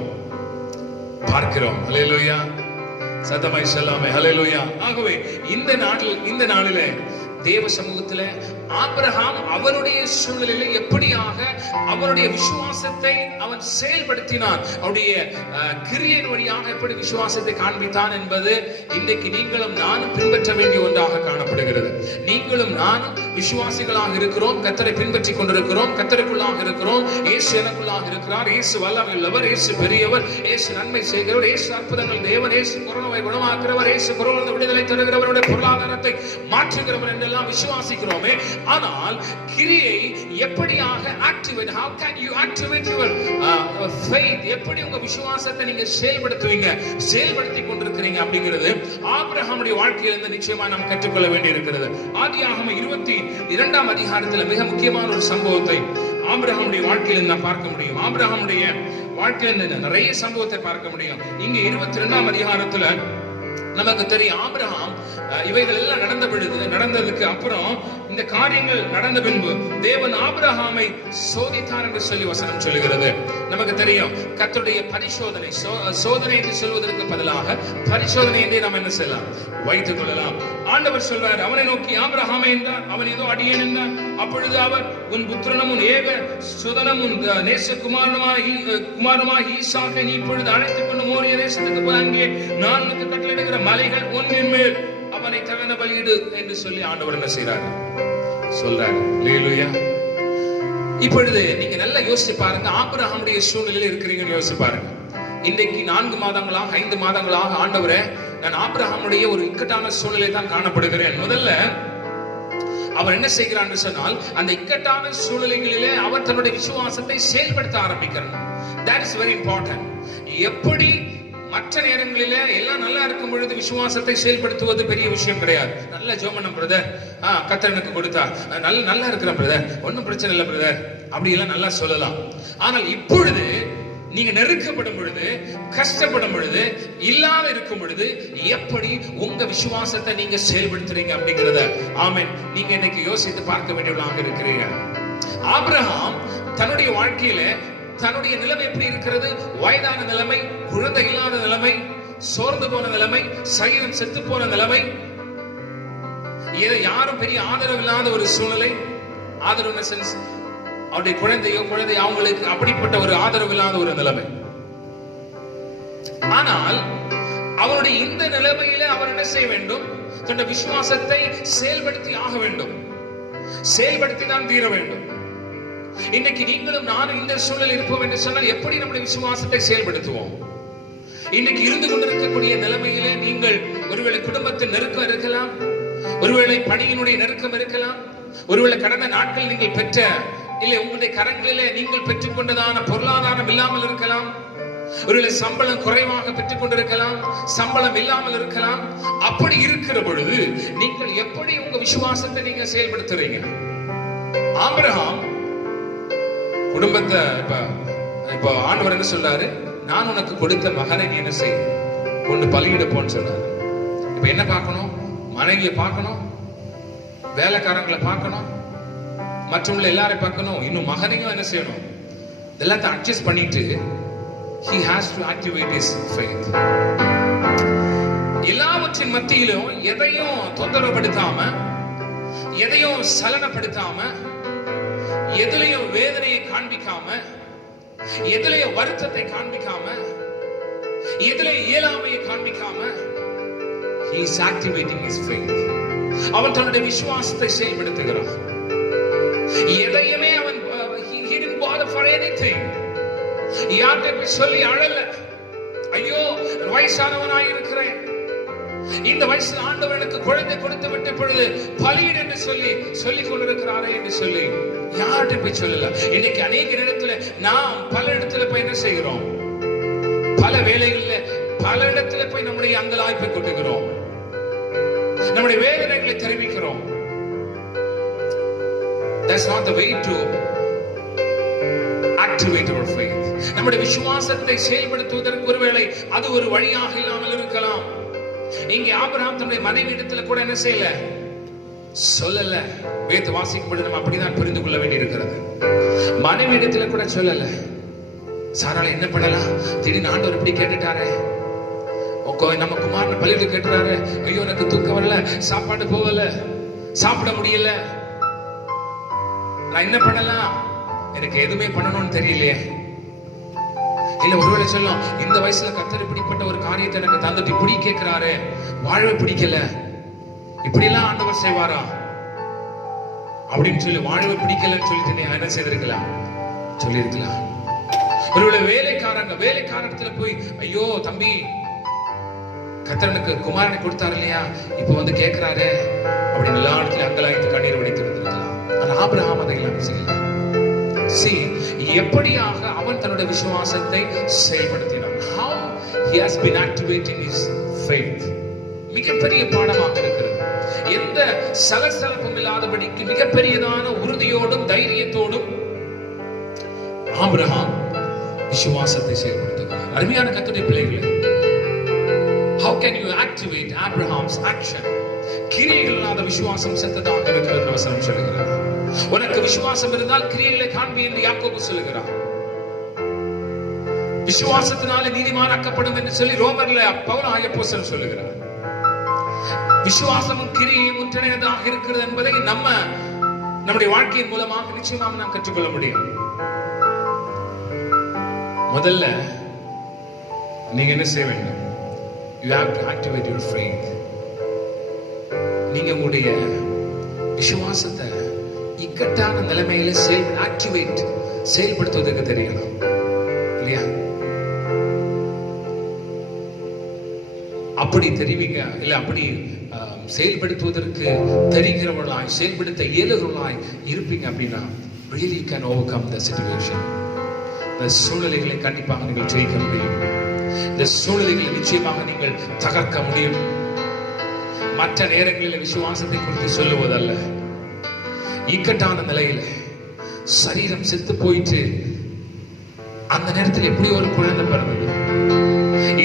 பார்க்கிறோம். ஹல்லேலூயா. சத்தமாய் சொல்லாமே ஹல்லேலூயா. ஆகவே இந்த நாளிலே தேவ சமூகத்துல ஆபிரகாம் அவனுடைய சூழ்நிலையில எப்படியாக அவனுடைய விசுவாசத்தை அவன் செயல்படுத்தினான், அவனுடைய கிரியையின் வழியாக எப்படி விசுவாசத்தை காண்பித்தான் என்பது இன்றைக்கு நீங்களும் நானும் பின்பற்ற வேண்டிய ஒன்றாக காணப்படுகிறது. நீங்களும் நானும் விசுவாசிகளாக இருக்கிறோம், கர்த்தரை பின்பற்றி கொண்டிருக்கிறோம், கர்த்தருக்குள்ளாக இருக்கிறோம். இயேசு எனக்குள்ளாக இருக்கிறார், இயேசு வல்லமை உள்ளவர், இயேசு பெரியவர், இயேசு நன்மை செய்கிறவர், இயேசு அற்புதங்கள் தேவன், இயேசு கொரோனாவை குணமாக்குறவர், இயேசு கொரோனா விடுதலை தருகிறவருடைய பொருளாதாரத்தை மாற்றுகிறவர் என்றெல்லாம் விசுவாசிக்கிறோமே. ஆனால் கிரியை எப்படியாக activate, how can you activate your faith, எப்படி உங்க விசுவாசத்தை நீங்க செயல்படுத்தி கொண்டிருக்கிறீங்க அப்படிங்கிறது ஆபிரகாமுடைய வாழ்க்கையிலிருந்து நிச்சயமா நாம் கற்றுக்கொள்ள வேண்டி இருக்கிறது. ஆதியாகமம் 22ஆம் அதிகாரத்தில் மிக முக்கியமான ஒரு சம்பவத்தை ஆபிரகாமுடைய வாழ்க்கையிலிருந்து நாம் பார்க்க முடியும். ஆபிரகாமுடைய வாழ்க்கையிலிருந்து நிறைய சம்பவத்தை பார்க்க முடியும். இங்க 22ஆம் அதிகாரத்துல நமக்கு தெரியும், ஆபிரகாம் இவைகள் எல்லாம் நடந்ததுக்கு அப்புறம் இந்த காரியங்கள் நடந்த பின்பு தேவன் ஆபிரகாமை சோதித்தார் என்று சொல்லி வசனம் சொல்லுகிறது. நமக்கு தெரியும், கர்த்தருடைய பரிசோதனை, சோதனை என்று சொல்வதற்கு பதிலாக பரிசோதனை என்றே நாம் என்ன செய்யலாம், வைத்துக் கொள்ளலாம். ஆண்டவர் சொல்றார், அவனை நோக்கி ஆபிரகாமை என்றார். அவன் ஏதோ அடியேன் என்றார். அப்பொழுது அவர், உன் புத்திரனும் உன் ஏக சுதனமும் நேசகுமாரமாய் ஈசாக்கை நீ இப்பொழுது அழைத்துக் கொண்டு மோரிய தேசத்துக்கு போய் அங்கே நான் உனக்கு கட்டளையிடுகிற மலைகள் ஒன்றின் மேல் அவனை தகன பலியிடு என்று சொல்லி ஆண்டவர் என்ன செய்றாரு சொல்றாரு. அல்லேலூயா. இப்பொழுது நீங்க நல்லா யோசிச்சு பாருங்க, ஆபிரகாமுடைய சூழ்நிலையில் இருக்கிறீங்கன்னு யோசிச்சு பாருங்க. இன்றைக்கு 4 மாதங்களாக 5 மாதங்களாக ஆண்டவரே, நான் ஆபிரகாமுடைய ஒரு இக்கட்டான சூழ்நிலை தான் காணப்படுகிறேன். முதல்ல அவர் என்ன செய்கிறான்னு சொன்னால், அந்த இக்கட்டான சூழ்நிலைகளிலே அவர் தன்னுடைய விசுவாசத்தை செயல்படுத்த ஆரம்பிக்கிறார். that is very important. எப்படி மற்ற நேரங்களிலே எல்லாம் நல்லா இருக்கும் பொழுது விசுவாசத்தை செயல்படுத்துவது பெரிய விஷயம் கிடையாது. நல்ல ஜோமனம் பிரதர், கர்த்தர் எனக்கு கொடுத்தார், நல்லா இருக்கிற பிரதர், ஒன்னும் பிரச்சனை இல்லை பிரதர், அப்படி எல்லாம் நல்லா சொல்லலாம். ஆனால் இப்பொழுது நீங்க நெருக்கப்படும் பொழுது, கஷ்டப்படும் பொழுது, இல்லாம இருக்கும் பொழுது எப்படி உங்க விசுவாசத்தை நீங்க செயல்படுத்துறீங்க அப்படிங்கறத ஆமென் நீங்க இன்னைக்கு யோசித்து பார்க்க வேண்டியவர்களாக இருக்கிறீங்க. ஆபிரகாம் தன்னுடைய வாழ்க்கையில தன்னுடைய நிலைமை எப்படி இருக்கிறது, வயதான நிலைமை, குழந்தை இல்லாத நிலைமை, சோர்ந்து போன நிலைமை, சரீரம் செத்து போன நிலைமை, யாரும் பெரிய ஆதரவு இல்லாத ஒரு சூழ்நிலை. ஆதரவு சென்ஸ் அவருடைய குழந்தை அவங்களுக்கு அப்படிப்பட்ட ஒரு ஆதரவு இல்லாத ஒரு நிலைமை. ஆனால் அவருடைய இந்த நிலைமையில அவர் என்ன செய்ய வேண்டும், தன்னுடைய விசுவாசத்தை செயல்படுத்தி ஆக வேண்டும், செயல்படுத்தி தான் தீர வேண்டும். இன்னைக்கு நீங்களும் நானும் இந்த சூழலில் இருப்போம் என்று சொன்னால் எப்படி நம்முடைய விசுவாசத்தை செயல்படுத்துவோம்? இன்னைக்கு இருந்து கொண்டிருக்கக்கூடிய நிலைமையிலே நீங்கள் ஒருவேளை குடும்பத்தில் நெருக்கம் இருக்கலாம், ஒருவேளை பணியினுடைய நெருக்கம் இருக்கலாம், ஒருவேளை கடந்த நாட்கள் நீங்கள் பெற்ற இல்லை உங்களுடைய கரங்களிலே நீங்கள் பெற்றுக் கொண்டதான பொருளாதாரம் இல்லாமல் இருக்கலாம், ஒருவேளை சம்பளம் குறைவாக பெற்றுக் கொண்டிருக்கலாம், சம்பளம் இல்லாமல் இருக்கலாம். அப்படி இருக்கிற பொழுது நீங்கள் எப்படி உங்க விசுவாசத்தை நீங்க செயல்படுத்துறீங்க? ஆபிரகாம் குடும்பத்தை இப்ப ஆண்டவர் என்ன சொல்றாரு, நான் உனக்கு கொடுத்த மகனை நீ என்ன செய், கொண்டு பலியிட போன்னு சொல்றாரு. இப்ப என்ன பார்க்கணும், மனைவியை பார்க்கணும், வேலைக்காரங்களை பார்க்கணும், மற்றவங்களை எல்லாரையும் பார்க்கணும், இன்னும் மகனையும் என்ன செய்யணும், இதெல்லாத்தையும் அட்ஜஸ்ட் பண்ணிட்டு he has to activate his faith. எல்லாவற்றின் மத்தியிலும் எதையும் தொந்தரவுப்படுத்தாம, எதையும் சலனப்படுத்தாம, எதிலையும் வேதனையை காண்பிக்காம, எதிலையும் வருத்தத்தை காண்பிக்காம, எதிலையும் இயலாமையை காண்பிக்காம, he is activating his faith. அவன் தன்னுடைய விசுவாசத்தை செயல்படுத்துகிறான். எதையுமே அவன் he didn't bother for anything. யார்கிட்ட சொல்லி அழல, ஐயோ வயசானவனாய் இருக்கிறேன், இந்த வயசுல ஆண்டவர் எனக்கு குழந்தை கொடுத்து விட்ட பொழுது பலியிடு என்று சொல்லிக் கொண்டிருக்கிறாரே என்று சொல்லி யார்கிட்ட போய் சொல்லல. இன்னைக்கு அநேக இடத்துல நாம் பல இடத்துல போய் என்ன செய்கிறோம், பல வேளைகள்ல பல இடத்துல போய் நம்முடைய அங்கலாய்ப்பை கொட்டுகிறோம், நம்முடைய வேதனைகளை தெரிவிக்கிறோம். That's not the way to activate our faith. நம்முடைய விசுவாசத்தை செயல்படுத்துவதற்கு ஒருவேளை அது ஒரு வழியாக இல்லாமல் இருக்கலாம். இங்கே ஆபிரகாம் தன்னுடைய மனைவி இடத்துல கூட என்ன செய்யல, சொல்லல. வேத வாசிக்கும்போது நம்ம அப்படிதான் புரிந்து கொள்ள வேண்டி இருக்கிறது. மனைவி இடத்துல கூட சொல்லல. சாரால என்ன பண்ணலாம், திடீர்னு ஆண்டவர் இப்படி கேட்டுட்டாரே, நம்ம குமாரனை பள்ளியில கேட்டுறாரு, ஐயோ எனக்கு தூக்கம் வரல, சாப்பாடு போகல, சாப்பிட முடியல, நான் என்ன பண்ணலாம், எனக்கு எதுவுமே பண்ணணும்னு தெரியலையே. இல்ல ஒருவேளை சொல்லும், இந்த வயசுல கர்த்தர் இப்படிப்பட்ட ஒரு காரியத்தை எனக்கு தந்துட்டு இப்படி கேட்கிறாரு, வாழவே பிடிக்கல, இப்படி எல்லாம் ஆண்டவர் செய்வாரா அப்படின்னு சொல்லி வாழவே பிடிக்கலன்னு சொல்லிட்டு என்ன செய்திருக்கலாம், சொல்லியிருக்கலாம். ஒருவேளை வேலைக்காரத்துல போய், ஐயோ தம்பி கர்த்தர் குமாரனை கொடுத்தாரு இல்லையா, இப்ப வந்து கேட்கிறாரு அப்படின்னு எல்லா இடத்துல அங்கலாய்த்து கண்ணீர் வடித்து இருந்திருக்கலாம். ஆபிரகாம் அதையெல்லாம் செய்யல. எப்படியாக அவன் தன்னுடைய விசுவாசத்தை செயல்படுத்தினான். How he has been activating his faith. மிகப்பெரிய பாடமாக இருக்கிறது. எந்த சலசலப்பும் இல்லாதபடிக்கு மிகப்பெரியதான உறுதியோடும் தைரியத்தோடும் ஆபிரகாம் விசுவாசத்தை செயல்படுத்துகிறார். அருமையான கர்த்தருடைய பிள்ளைகளே, how can you activate Abraham's action? கிரியைகள் இல்லாத விசுவாசம் செத்ததாக இருக்கிறது வசனம் சொல்லுகிறார். உனக்கு விசுவாசம் இருந்தால் கிரியைகளை காண்பி என்று யாக்கோபு சொல்லுகிறார். விசுவாசத்தினாலே நீதிமானாக்கப்படும் என்று சொல்லி ரோமர்ல பவுல் அப்போஸ்தலன் சொல்லுகிறார். விசுவாசமும் கிரியையும் ஒன்றிணைந்ததாக இருக்கிறது என்பதை நம்முடைய வாழ்க்கையின் மூலமாக நிச்சயமாக நாம் கற்றுக்கொள்ள முடியும். முதல்ல நீங்க என்ன செய்ய வேண்டும்? You have to activate your faith. நீங்க உங்களுடைய விசுவாசத்தை இக்கட்டான நிலைமையில செயல்படுத்துவதற்கு தெரியணும் இல்லையா? அப்படி தெரிவிங்க இல்ல, அப்படி செயல்படுத்துவதற்கு தெரிகிறவர்களாய் செயல்படுத்த இயலுகிறவர்களாய் இருப்பீங்க அப்படின்னா really can overcome the situation. இந்த சூழ்நிலைகளை கண்டிப்பாக நீங்கள் ஜெயிக்க முடியும். இந்த சூழ்நிலைகளை நிச்சயமாக நீங்கள் தகர்க்க முடியும். மற்ற நேரங்களில் விசுவாசத்தை குறித்து சொல்லுவதல்ல, இக்கட்டான நிலையில சரீரம் செத்து போயிட்டு அந்த நேரத்தில் எப்படி ஒரு குழந்தை பிறந்தது,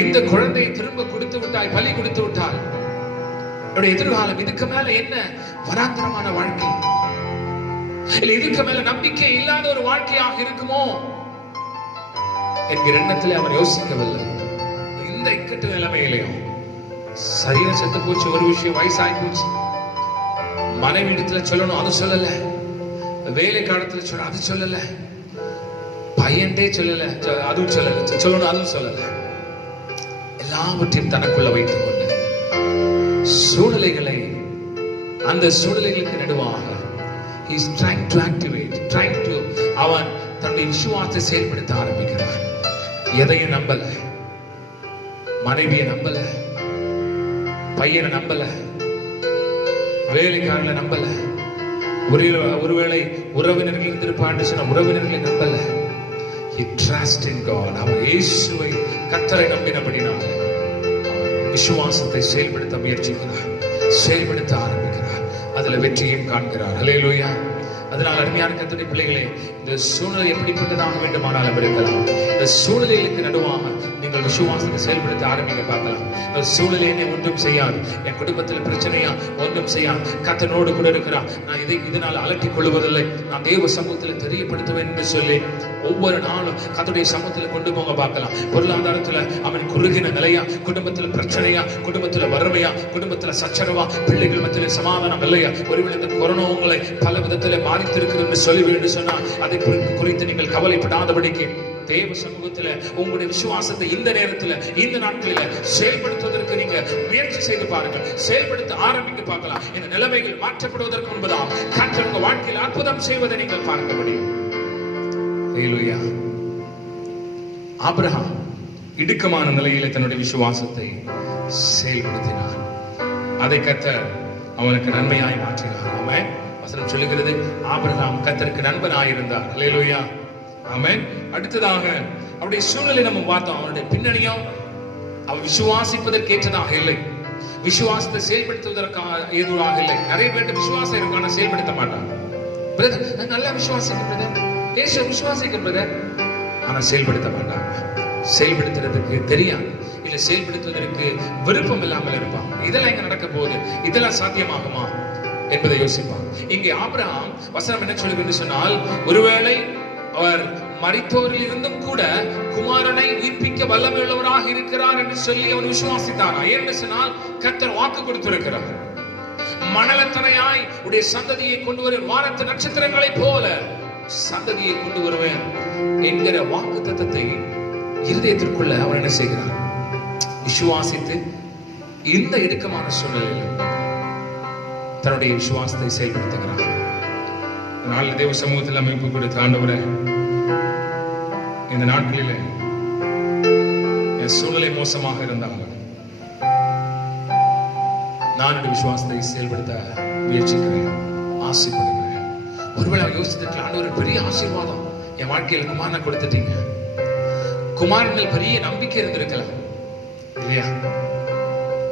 இந்த குழந்தையை திரும்ப கொடுத்து விட்டாய், பலி கொடுத்து விட்டால் என்னுடைய எதிர்காலம் இதுக்கு மேல என்ன வராந்தரமான வாழ்க்கை, இல்ல இதுக்கு மேல நம்பிக்கை இல்லாத ஒரு வாழ்க்கையாக இருக்குமோ என்கிற எண்ணத்தில் அவர் யோசிக்கவில்லை. இந்த இக்கட்டு நிலைமையிலையும் சரீரம் செத்து போச்சு, ஒரு விஷயம் வயசாகி போச்சு, மனைவி இடத்துல சொல்லணும் அது சொல்லல, வேலை காலத்துல சொல்ல அது சொல்லல, பையன்டே சொல்லல அதுவும் சொல்லல, சொல்லணும் அதுவும் சொல்லல, எல்லாவற்றையும் தனக்குள்ள வைத்துக் கொண்டு சூழ்நிலைகளை அந்த சூழ்நிலைகளுக்கு நடுவாக he is trying to activate, அவன் தன்னுடைய விசுவாசத்தை செயல்படுத்த ஆரம்பிக்கிறான். எதையும் நம்பல, மனைவியை நம்பல, பையனை நம்பல, வேலைக்காரனை நம்பல, ஒருவேளை உறவினர்கள் இருந்திருப்பான்னு சொன்ன உறவினர்களை நம்பல. He trusted in God. அவன் இயேசுவை கர்த்தரை நம்பினபடினால விசுவாசத்தை செயல்படுத்த முயற்சிக்கிறார், செயல்படுத்த ஆரம்பிக்கிறார், அதுல வெற்றியும் காண்கிறார். ஹல்லேலூயா. அதனால் அருமையான கர்த்தருடைய பிள்ளைகளே, இந்த சூழ்நிலை எப்படிப்பட்டதாக வேண்டுமானாலும் இருக்கலாம், இந்த சூழ்நிலைகளுக்கு நடுவாக நீங்கள் விசுவாசத்தை செயல்படுத்த ஆரம்பிக்க பார்க்கலாம். இந்த சூழ்நிலை என்னை ஒன்றும் செய்யாது, என் குடும்பத்தில் பிரச்சனையா ஒன்றும் செய்யாது, கர்த்தனோடு கூட இருக்கிறார், நான் இதனால் அலட்டிக் கொள்வதில்லை, நான் தேவ சமூகத்தில் தெரியப்படுத்துவேன் என்று சொல்லி ஒவ்வொரு நாளும் கர்த்தருடைய சமூகத்தில் கொண்டு போக பார்க்கலாம். பொருளாதாரத்துல அவன் குறுகின நிலையா, குடும்பத்துல பிரச்சனையா, குடும்பத்துல வறுமையா, குடும்பத்துல சச்சரவா, பிள்ளைகள் மத்தியில சமாதானம் இல்லையா, ஒருவேளை இந்த கொரோனா உங்களை பல விதத்துல பாதித்திருக்கிறது என்று சொல்லி வேண்டும் சொன்னால் அதை குறித்து நீங்கள் கவலைப்படாதபடிக்கு தேவ சமூகத்துல உங்களுடைய விசுவாசத்தை இந்த நேரத்துல இந்த நாட்களில செயல்படுத்துவதற்கு நீங்க முயற்சி செய்து பாருங்கள், செயல்படுத்த ஆரம்பிக்க பார்க்கலாம். இந்த நிலைமைகள் மாற்றப்படுவதற்கு முன்பதாம் கர்த்தர் உங்க வாழ்க்கையில் அற்புதம் செய்வதை நீங்கள் பார்க்க முடியும். ஹல்லேலூயா. ஆபிரகாம் இடுக்கமான நிலையில தன்னுடைய விசுவாசத்தை செயல்படுத்தினார். அதை கர்த்தர் அவனுக்கு நன்மையாய் மாற்றினார். ஆமென். வசனம் சொல்லுகிறது, ஆபிரகாம் கர்த்தருக்கு நண்பனாயிருந்தார். ஹல்லேலூயா. ஆமென். அடுத்ததாக அவருடைய சூழ்நிலை நம்ம பார்த்தோம். அவருடைய பின்னணியும் அவர் விசுவாசிப்பதற்கு ஏற்றதாக இல்லை, விசுவாசத்தை செயல்படுத்துவதற்காக ஏதுவாக இல்லை. நிறைய பேர் விசுவாசம் இருக்கான செயல்படுத்த மாட்டாங்க. பிரதர் நல்லா விசுவாசிக்க பிரதர், ஏசு விசுவாசிக்க பிரதர், ஆனா செயல்படுத்த மாட்டாங்க. செயல்படுத்துறதுக்கு தெரியாது, இல்ல செயல்படுத்துவதற்கு விருப்பம் இல்லாமல் இருப்பாங்க. இதெல்லாம் எங்க நடக்க போகுது, இதெல்லாம் சாத்தியமாகுமா என்பதை யோசிப்பாங்க. இங்கே ஆபிரகாம் வசனம் என்ன சொல்லுது என்று சொன்னால், ஒருவேளை அவர் மரித்தோரில் இருந்தும் கூட குமாரனை உயிர்ப்பிக்க வல்லமையுள்ளவராக இருக்கிறார் என்று சொல்லி அவர் விசுவாசித்தார். ஏன்னு சொன்னால் கர்த்தர் வாக்கு கொடுத்திருக்கிறார். மணலத்தனையாய் உடைய சந்ததியை கொண்டு வருவேன், வானத்து நட்சத்திரங்களை போல சந்ததியை கொண்டு வருவேன் என்கிற வாக்கு தத்தத்தை இருதயத்திற்குள்ள அவர் என்ன செய்கிறார்? விசுவாசித்து இந்த இடுக்கமான சூழ்நிலையில் தன்னுடைய விசுவாசத்தை செயல்படுத்துகிறார். நாள் தேவ சமூகத்தில் அமைப்பு கொடுத்த ஆண்டவரே, இந்த நாட்களில் என் சூழ்நிலை மோசமாக இருந்தாலும் நான் விசுவாசத்தை செயல்படுத்த முயற்சிக்கிறேன், ஆசைப்படுகிறேன். ஒருவேளை யோசித்திருக்கலாம், ஆண்டவர் பெரிய ஆசீர்வாதம் என் வாழ்க்கையில் குமாரனை கொடுத்துட்டீங்க, குமாரன் மேல் பெரிய நம்பிக்கை இருந்திருக்கலாம் இல்லையா?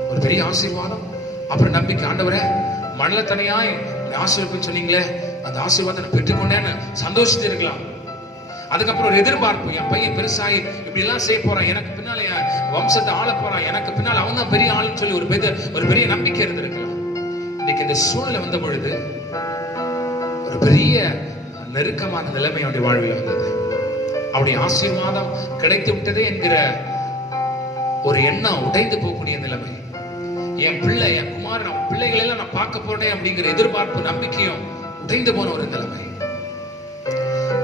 ஒரு பெரிய ஆசீர்வாதம், அப்புறம் நம்பிக்கை. ஆண்டவரே மணலத்தனையாய் ஆசீர்வாதம் சொன்னீங்களே, அந்த ஆசீர்வாதத்தை பெற்றுக்கொண்டேன்னு சந்தோஷித்து இருக்கலாம். அதுக்கப்புறம் ஒரு எதிர்பார்ப்பு, என் பையன் பெருசாகி இப்படி எல்லாம் செய்ய போறான், எனக்கு பின்னால என் வம்சத்தை ஆள போறான், எனக்கு பின்னால் அவன் தான் பெரிய ஆளுன்னு சொல்லி ஒரு பெரிய நம்பிக்கை இருந்திருக்கலாம். இன்னைக்கு இந்த சூழ்நிலை வந்த பொழுது ஒரு பெரிய நெருக்கமான நிலைமை அவருடைய வாழ்வில் வந்தது. அவருடைய ஆசீர்வாதம் கிடைத்து விட்டதே என்கிற ஒரு எண்ணம் உடைந்து போகக்கூடிய நிலைமை. என் பிள்ளை, என் குமாரன், பிள்ளைகளை எல்லாம் நான் பார்க்க போறேன் அப்படிங்கிற எதிர்பார்ப்பு நம்பிக்கையும் உடைந்து போன ஒரு நிலைமை.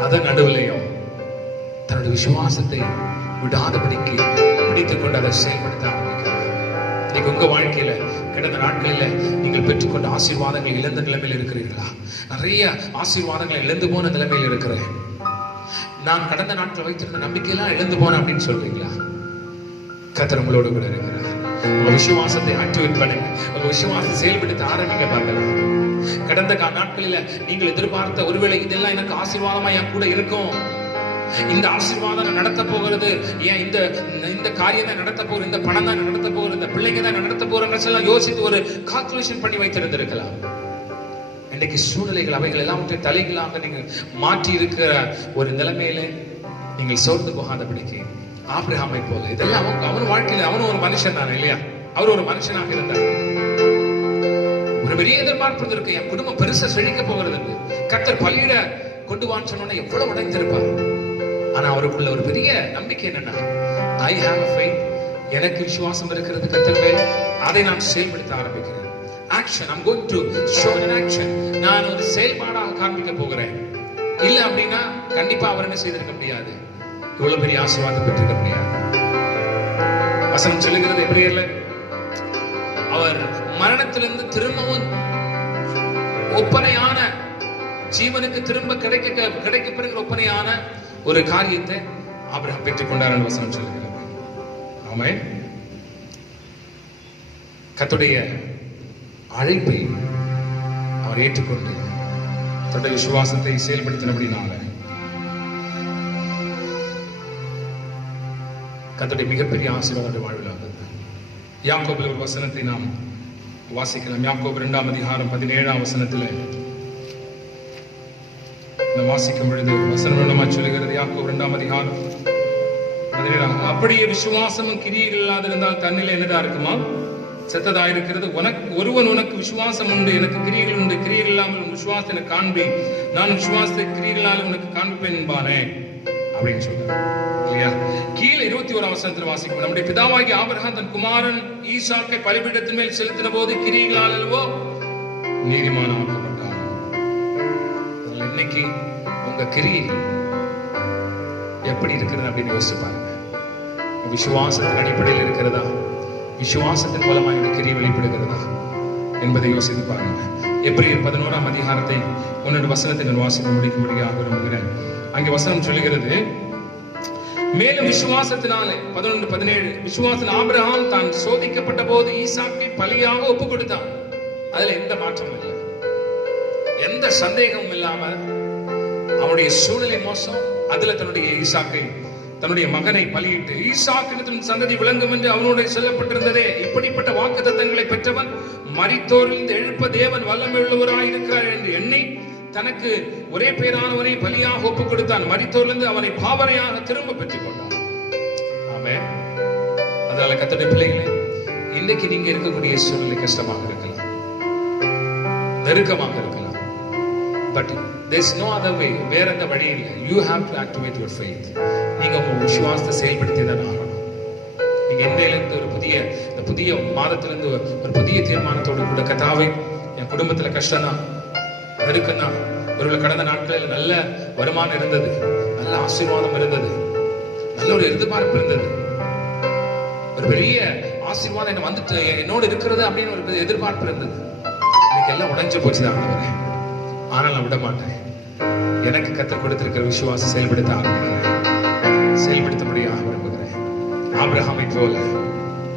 அதன் நடுவிலையும் தன்னுடைய விசுவாசத்தை விடாதபடிக்கு பிடித்துக் கொண்டு அதை செயல்படுத்த ஆரம்பிக்கிறார். இன்னைக்கு உங்க வாழ்க்கையில கடந்த நாட்களில் நீங்கள் பெற்றுக்கொண்ட ஆசீர்வாதங்கள் இழந்த நிலைமையில் இருக்கிறீர்களா? நிறைய ஆசீர்வாதங்களை இழந்து போன நிலைமையில் இருக்கிறேன், நான் கடந்த நாட்கள் வைத்திருந்த நம்பிக்கையெல்லாம் இழந்து போன அப்படின்னு சொல்றீங்களா? கர்த்தர் உங்களோடு கூட இருக்கிறார். உங்க விசுவாசத்தை ஆக்டிவேட் பண்ணுங்க, உங்க விசுவாசத்தை செயல்படுத்த ஆரம்பிக்க பார்க்கலாம். கடந்த நாட்களில நீங்கள் எதிர்பார்த்த ஒருவேளை இதெல்லாம் எனக்கு ஆசீர்வாதமா என் கூட இருக்கும், இந்த ஆசீர்வாதம் நடத்த போகிறது, ஏன் இந்த காரியம் தான் நடத்த போகிறது, இந்த பணம் தான் நடத்த போகிறது, இந்த பிள்ளைங்க தான் நடத்த போறேன்னு யோசித்து ஒரு கால்குலேஷன் பண்ணி வைத்திருந்திருக்கலாம். இன்னைக்கு சூழ்நிலைகள் அவைகள் எல்லாம் தலைகளாக நீங்க மாற்றி இருக்கிற ஒரு நிலைமையில நீங்கள் சோர்ந்து போகாதபடிக்கு ஆபிரகாமை போல இதெல்லாம் அவன் வாழ்க்கையில அவனும் ஒரு மனுஷன் தானே இல்லையா? அவர் ஒரு மனுஷனாக இருந்தார். ஒரு பெரிய எதிர்பார்ப்பு இருக்கு, என் குடும்பம் பெருசா செழிக்க போகிறது, கர்த்தர் பலியிட கொண்டு வான்னு சொன்னோன்னா எவ்வளவு உடைந்திருப்பார். ஆனா அவருக்குள்ள ஒரு பெரிய நம்பிக்கை என்னன்னா, ஐ ஹேவ் a faith, எனக்கு விசுவாசம் இருக்கிறது கர்த்தர் மேல், அதை நான் செயல்படுத்த ஆரம்பிக்கிறேன். Action, I'm going to show an action, நான் ஒரு செயல்பாடாக காண்பிக்க போகிறேன். இல்ல அப்படின்னா கண்டிப்பா அவர் என்ன செய்திருக்க முடியாது, இவ்வளவு பெரிய ஆசீர்வாதம் பெற்றிருக்க முடியாது. வசனம் சொல்லுகிறது எபிரேயர்ல, அவர் மரணத்திலிருந்து திரும்பவும் ஒப்பனையான ஜீவனுக்கு திரும்ப கிடைக்கப்படுகிற ஒப்பனையான ஒரு காரியத்தை ஆபிரகாம் பெற்றுக் கொண்டார் வசனம் சொல்லுகிறது. ஆமென். கர்த்தருடைய அழைப்பை அவர் ஏற்றுக்கொண்டு தன்னுடைய விசுவாசத்தை செயல்படுத்தினபடினால கர்த்தருடைய மிகப்பெரிய ஆசீர்வாதம் வாழ்வில் வந்தது. யாக்கோபில் ஒரு வசனத்தை நாம் வாசிக்கலாம். யாக்கோபு 2ஆம் அதிகாரம் 17ஆம் வசனத்தில் வாசிக்கும் பொழுது வசனம் என்னமா சொல்லுகிறது? யாக்கோபு 2ஆம் அதிகாரம் 17. அப்படியே விசுவாசமும் கிரியைகள் இல்லாதிருந்தால் தன்னில் என்னதா இருக்குமா? செத்ததா இருக்கிறது. ஒருவன் உனக்கு விசுவாசம் உண்டு, எனக்கு கிரியைகள் உண்டு, கிரியைகள் இல்லாமல் உன் விசுவாசத்தை எனக்கு காண்பி, நான் விசுவாசத்தை கிரியைகளால் உனக்கு காண்பிப்பேன் என்பானே அப்படின்னு சொல்றாரு இல்லையா? கீழே 21ஆம் வசனத்தில் வாசிக்கும், நம்முடைய பிதாவாகி ஆபிரகாம் தன் குமாரன் ஈசாக்கை பலிபீடத்தின் மேல் செலுத்தின போது கிரியைகளால் அல்லவோ நீதிமானாக்கப்பட்டான். இன்னைக்கு உங்க கிரியை எப்படி இருக்கிறது அப்படின்னு யோசிச்சு பாருங்க. விசுவாசத்தின் அடிப்படையில் இருக்கிறதா, விசுவாசத்தின் மூலமாக கிரியை வெளிப்படுகிறதா என்பதை யோசித்து பாருங்க. எபிரேயர் 11ஆம் அதிகாரத்தை 1 வசனத்தை நான் வாசிக்க முடிக்கும்படியாக விரும்புகிறேன். அங்கே வசனம் சொல்லுகிறது, மேலும் விசுவாசத்தினாலே 11:17 விசுவாசத்தில் ஆபிரகாம் தான் சோதிக்கப்பட்ட போது ஈசாக்கை பலியாக ஒப்பு கொடுத்தான். அதுல எந்த மாற்றமும் இல்லை, எந்த சந்தேகமும் இல்லாம அவனுடைய சூழ்நிலை மோசம், அதுல தன்னுடைய ஈசாக்கை, தன்னுடைய மகனை பலியிட்டு ஈசாக்கின் சந்ததி விளங்கும் என்று அவனுடைய சொல்லப்பட்டிருந்ததே. இப்படிப்பட்ட வாக்குத்தத்தங்களை பெற்றவன் மரித்தோரிலிருந்து எழுப்ப தேவன் வல்லமையுள்ளவராய் இருக்கிறார் என்று எண்ணி தனக்கு ஒரே பேரானவனை பலியாக ஒப்பு கொடுத்தான். மரித்தோரிலிருந்து அவனை பாவனையாக திரும்ப பெற்றுக் கொண்டான். ஆமென். அதனால கர்த்தருடைய பிள்ளைகளே, இன்னைக்கு நீங்க இருக்கக்கூடிய சூழ்நிலை கஷ்டமாக இருக்கலாம், நெருக்கமாக இருக்கலாம். But there's no other way. வேற எந்த வழி இல்லை. You have to activate your faith. நீங்க உங்க விசுவாசத்தை செயல்படுத்தி தான் ஆகணும். நீங்க இன்னையிலிருந்து இந்த புதிய மாதத்திலிருந்து ஒரு புதிய தீர்மானத்தோடு கூட, கர்த்தாவே என் குடும்பத்துல கஷ்டம் தான், நெருக்கம் தான், ஒருவேளை கடந்த நாட்களில் நல்ல வருமானம் இருந்தது, நல்ல ஆசீர்வாதம் இருந்தது, நல்ல ஒரு எதிர்பார்ப்பு இருந்தது, ஒரு பெரிய ஆசீர்வாதம் என்ன வந்துட்டு என்னோடு இருக்கிறது அப்படின்னு ஒரு எதிர்பார்ப்பு இருந்தது. இன்னைக்கு எல்லாம் உடைஞ்சு போச்சுதான். ஆனால் நான் விட மாட்டேன். எனக்கு கர்த்தர் கொடுத்திருக்கிற விசுவாசம் செயல்படுத்த ஆரம்பிக்கிறேன், செயல்படுத்த முடியாக விரும்புகிறேன். ஆபிரகாமை போல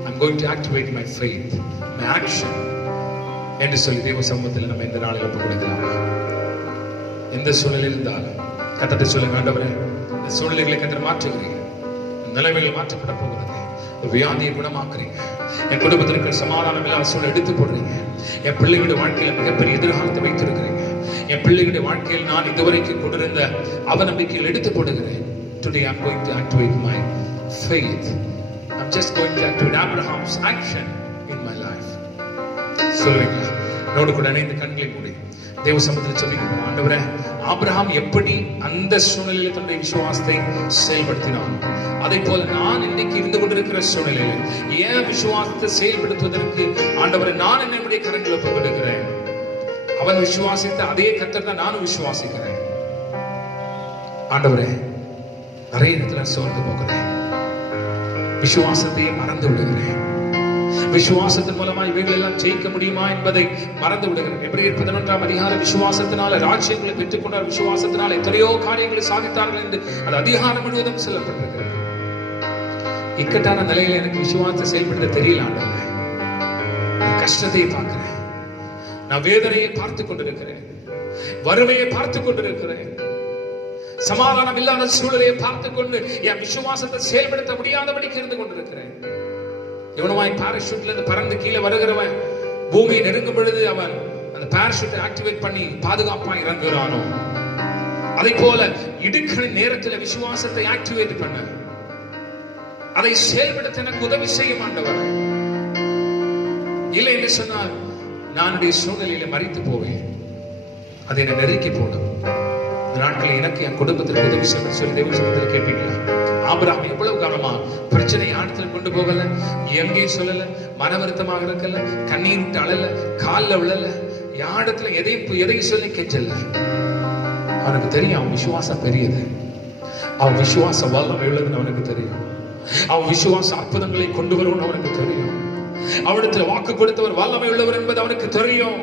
I'm going to activate my faith, my action என்று சொல்லி தேவ சமூகத்தில் நம்ம இந்த நாளில் ஒப்பு கொடுக்கலாம். எந்த சூழ்நிலையில் இருந்தாலும் கர்த்தரை சொல்லுங்க, ஆண்டவரே இந்த சூழ்நிலைகளை கர்த்தர் மாற்றுகிறீங்க, நிலைமைகள் மாற்றப்பட போகிறது, ஒரு வியாதியை குணமாக்குறீங்க, என் குடும்பத்தில் இருக்கிற சமாதானம் இல்லாத சூழல் எடுத்து போடுறீங்க, என் பிள்ளைகளுடைய வாழ்க்கையில மிகப்பெரிய எதிர்காலத்தை வைத்திருக்கிறீங்க, என் பிள்ளைகளுடைய வாழ்க்கையில் நான் இதுவரைக்கும் கொண்டிருந்த அவநம்பிக்கையில் எடுத்து போடுகிறேன். Today I'm going to activate my faith. I'm just going to activate Abraham's action in my life. சொல்லுவீங்க என்னோடு கூட இணைந்து கண்களை மூடி தேவ சமூகத்தில் ஜெபிக்கணும். ஆண்டவரே, ஆபிரகாம் எப்படி அந்த சூழ்நிலையில் தன்னுடைய விசுவாசத்தை செயல்படுத்தினான், அதை போல நான் இன்னைக்கு இருந்து கொண்டிருக்கிற சூழ்நிலையில் ஏன் விசுவாசத்தை செயல்படுத்துவதற்கு ஆண்டவரை நான் என்னுடைய கரங்களை ஒப்புக்கொடுக்கிறேன். அவன் விசுவாசித்த அதே கர்த்தர் தான் நானும் விசுவாசிக்கிறேன். ஆண்டவரே, நிறைய இடத்துல சோர்ந்து போகிறேன், விசுவாசத்தையே மறந்து விடுகிறேன், விசுவாசத்தின் மூலமா இவைகள் எல்லாம் ஜெயிக்க முடியுமா என்பதை மறந்து விடுகிறேன். எபிரேயர் 11ஆம் அதிகாரம் விசுவாசத்தினால ராஜ்யங்களை பெற்றுக் கொண்டார், விசுவாசத்தினால் எத்தனையோ காரியங்களை சாதித்தார்கள் என்று அது அதிகாரம் முழுவதும் சொல்லப்பட்டிருக்கிறது. இக்கட்டான நிலையில எனக்கு விசுவாசத்தை செயல்படுத்த தெரியல ஆண்டவரே. கஷ்டத்தை பார்க்கிறேன், நான் வேதனையை பார்த்துக் கொண்டிருக்கிறேன், வறுமையை பார்த்துக் கொண்டிருக்கிறேன், சமாதானம் இல்லாத சூழலை பார்த்துக் கொண்டு என் விசுவாசத்தை செயல்படுத்த முடியாதபடிக்கு இருந்து கொண்டிருக்கிறேன். இவனுமாய் பாராசூட்ல இருந்து பறந்து கீழே வருகிறவன் பூமியை நெருங்கும் பொழுது அவன் அந்த பாராசூட்டை ஆக்டிவேட் பண்ணி பாதுகாப்பா இறங்குறானோ, அதை போல இடுக்கிற நேரத்தில் விசுவாசத்தை ஆக்டிவேட் பண்ண, அதை செயல்படுத்த எனக்கு உதவி செய்ய மாட்டவர். இல்லை என்று சொன்னால் நான் சூழ்நிலையில மறித்து போவேன், அதை என்னை நெருக்கி போடும். இந்த நாட்களில் எனக்கு என் குடும்பத்திற்கு உதவி செய்ய சொல்லி தேவ சமூகத்தில் கேட்பீங்களா? ஆபிரகாம் எவ்வளவு காலமா பிரச்சனை ஆழத்தில் கொண்டு போகல, எங்கேயும் சொல்லல, மன வருத்தமாக இருக்கல, கண்ணீர் விட்டு அழல, காலில் விழல, யாரிடத்துல எதையும் சொல்லி கெஞ்சல. அவனுக்கு தெரியும் அவன் விசுவாசம் பெரியது, அவன் விசுவாச வல்லமை உள்ளதுன்னு அவனுக்கு தெரியும், அவன் விசுவாச அற்புதங்களை கொண்டு வரும்னு அவனுக்கு தெரியும், அவனிடத்துல வாக்கு கொடுத்தவர் வல்லமை உள்ளவர் என்பது அவனுக்கு தெரியும்.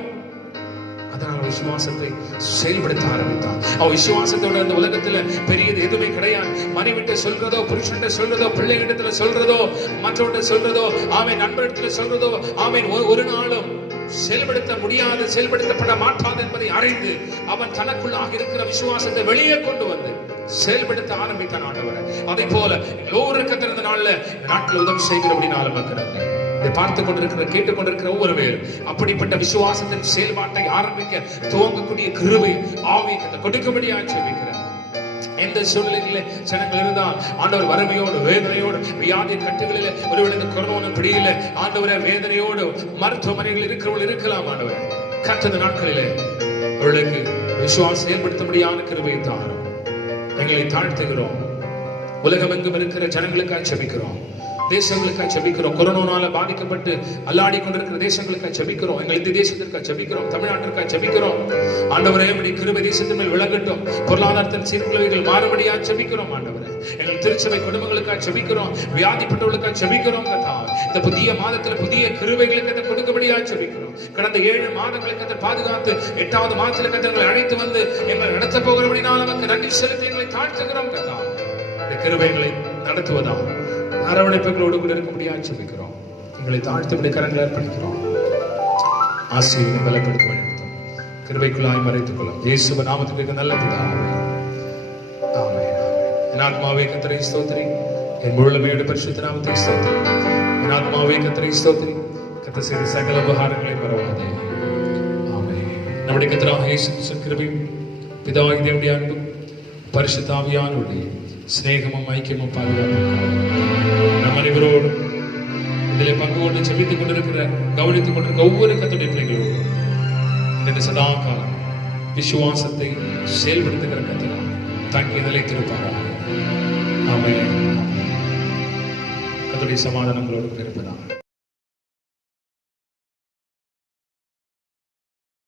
அதனால விசுவாசத்தை செயல்படுத்த ஆரம்பித்தான். அவன் விசுவாசத்தோட அந்த உலகத்துல பெரியது எதுவுமே கிடையாது. மனைவிட்ட சொல்றதோ, புருஷன்ட்ட சொல்றதோ, பிள்ளைகிட்ட சொல்றதோ, மற்றவர்கிட்ட சொல்றதோ, ஆமென் நண்பரிடத்துல சொல்றதோ, ஆமென் ஒரு நாளும் செயல்படுத்த முடியாது, செயல்படுத்தப்பட மாட்டாது என்பதை அறிந்து அவன் தனக்குள்ளாக இருக்கிற விசுவாசத்தை வெளியே கொண்டு வந்து செயல்படுத்த ஆரம்பித்தான் ஆண்டவர். அதை போல எல்லோரும் கத்திருந்த நாள்ல நாட்கள் உதவி செய்கிறபடினால மக்கள் இதை பார்த்து கொண்டிருக்கிற கேட்டுக் கொண்டிருக்கிற ஒவ்வொரு பேரும் அப்படிப்பட்ட விசுவாசத்தின் செயல்பாட்டை ஆரம்பிக்க துவங்கக்கூடிய கிருபை ஆவியை கொடுக்கும்படியாக ஜெபிக்கிறார். எந்த சூழ்நிலையில ஜனங்கள் இருந்தால் ஆண்டவர் வறுமையோடு வேதனையோடு வியாதி கட்டுகளில் ஒருவருக்கு கொரோனா பிடியில ஆண்டவரை வேதனையோடு மருத்துவமனைகள் இருக்கிறவர்கள் இருக்கலாம். ஆண்டவர் கற்றது நாட்களிலே அவர்களுக்கு விசுவாசம் செயல்படுத்த முடியாத கிருபையை தாரும். எங்களை தாழ்த்துகிறோம். உலகமெங்கும் இருக்கிற ஜனங்களுக்காக ஜெபிக்கிறோம், தேசங்களுக்காக ஜெபிக்கிறோம், கொரோனால பாதிக்கப்பட்டு அல்லாடி கொண்டிருக்கிற தேசங்களுக்காக ஜெபிக்கிறோம், எங்கள் இந்திய தேசத்திற்காக ஜெபிக்கிறோம், தமிழ்நாட்டிற்காக ஜெபிக்கிறோம். ஆண்டவரே, இப்படி கிருபை தேசத்தின் மேல் விளங்கட்டும், பொருளாதாரத்தின் சீர்குலைவுகள் மாறுபடியாக ஜெபிக்கிறோம். ஆண்டவரே, எங்கள் திருச்சபை குடும்பங்களுக்காக ஜெபிக்கிறோம், வியாதிப்பட்டவர்களுக்காக ஜெபிக்கிறோம். இந்த புதிய மாதத்தில் புதிய கிருபைகளுக்கு கொடுக்கபடியாக ஜெபிக்கிறோம். கடந்த 7 மாதங்களுக்கு பாதுகாத்து 8வது மாதத்தில் கத்தங்களை அழைத்து வந்து எங்களை நடத்த போகிறபடினால் நமக்கு நன்றி செலுத்தி எங்களை தாழ்த்துகிறோம். கத்தா, இந்த கிருபைகளை நடத்துவதா அரவணைப்புகளோடு கூட இருக்க முடியாது ஜெபிக்கிறோம். எங்களை தாழ்த்து கரங்களை அர்ப்பணிக்கிறோம். ஆசீர்வாதத்தை பலப்படுத்த வேண்டும், கிருபைக்குள்ளாய் மறைத்துக் கொள்ளும். இயேசுவின் நாமத்துக்கு நல்ல பிதாவே, ஆமென். என் ஆத்மாவே கர்த்தரை ஸ்தோத்திரி, என் முழுமையோடு பரிசுத்த நாமத்தை ஸ்தோத்திரி. என் ஆத்மாவே கர்த்தரை ஸ்தோத்திரி, கர்த்தர் செய்த சகல உபகாரங்களை மறவாதே. ஆமென். நம்முடைய கர்த்தராகிய இயேசு கிறிஸ்துவின் கிருபையும் பிதாவாகிய தேவனுடைய அன்பும் பரிசுத்த ஆவியானவருடைய சிநேகமும் ஐக்கியமும் பாதுகாப்பும் நம் அனைவரோடும் இதில் பங்கு கொண்டு ஜெபித்துக் கொண்டிருக்கிற கவனித்துக் கொண்டிருக்கிற ஒவ்வொரு கர்த்தருடைய பிள்ளைகளோடும் இந்த சதா காலம் விசுவாசத்தை செயல்படுத்துகிற கர்த்தராக தங்கி நிலைத்திருப்பாராக. ஆமென். கர்த்தருடைய சமாதானங்களோடு இருப்பதாக.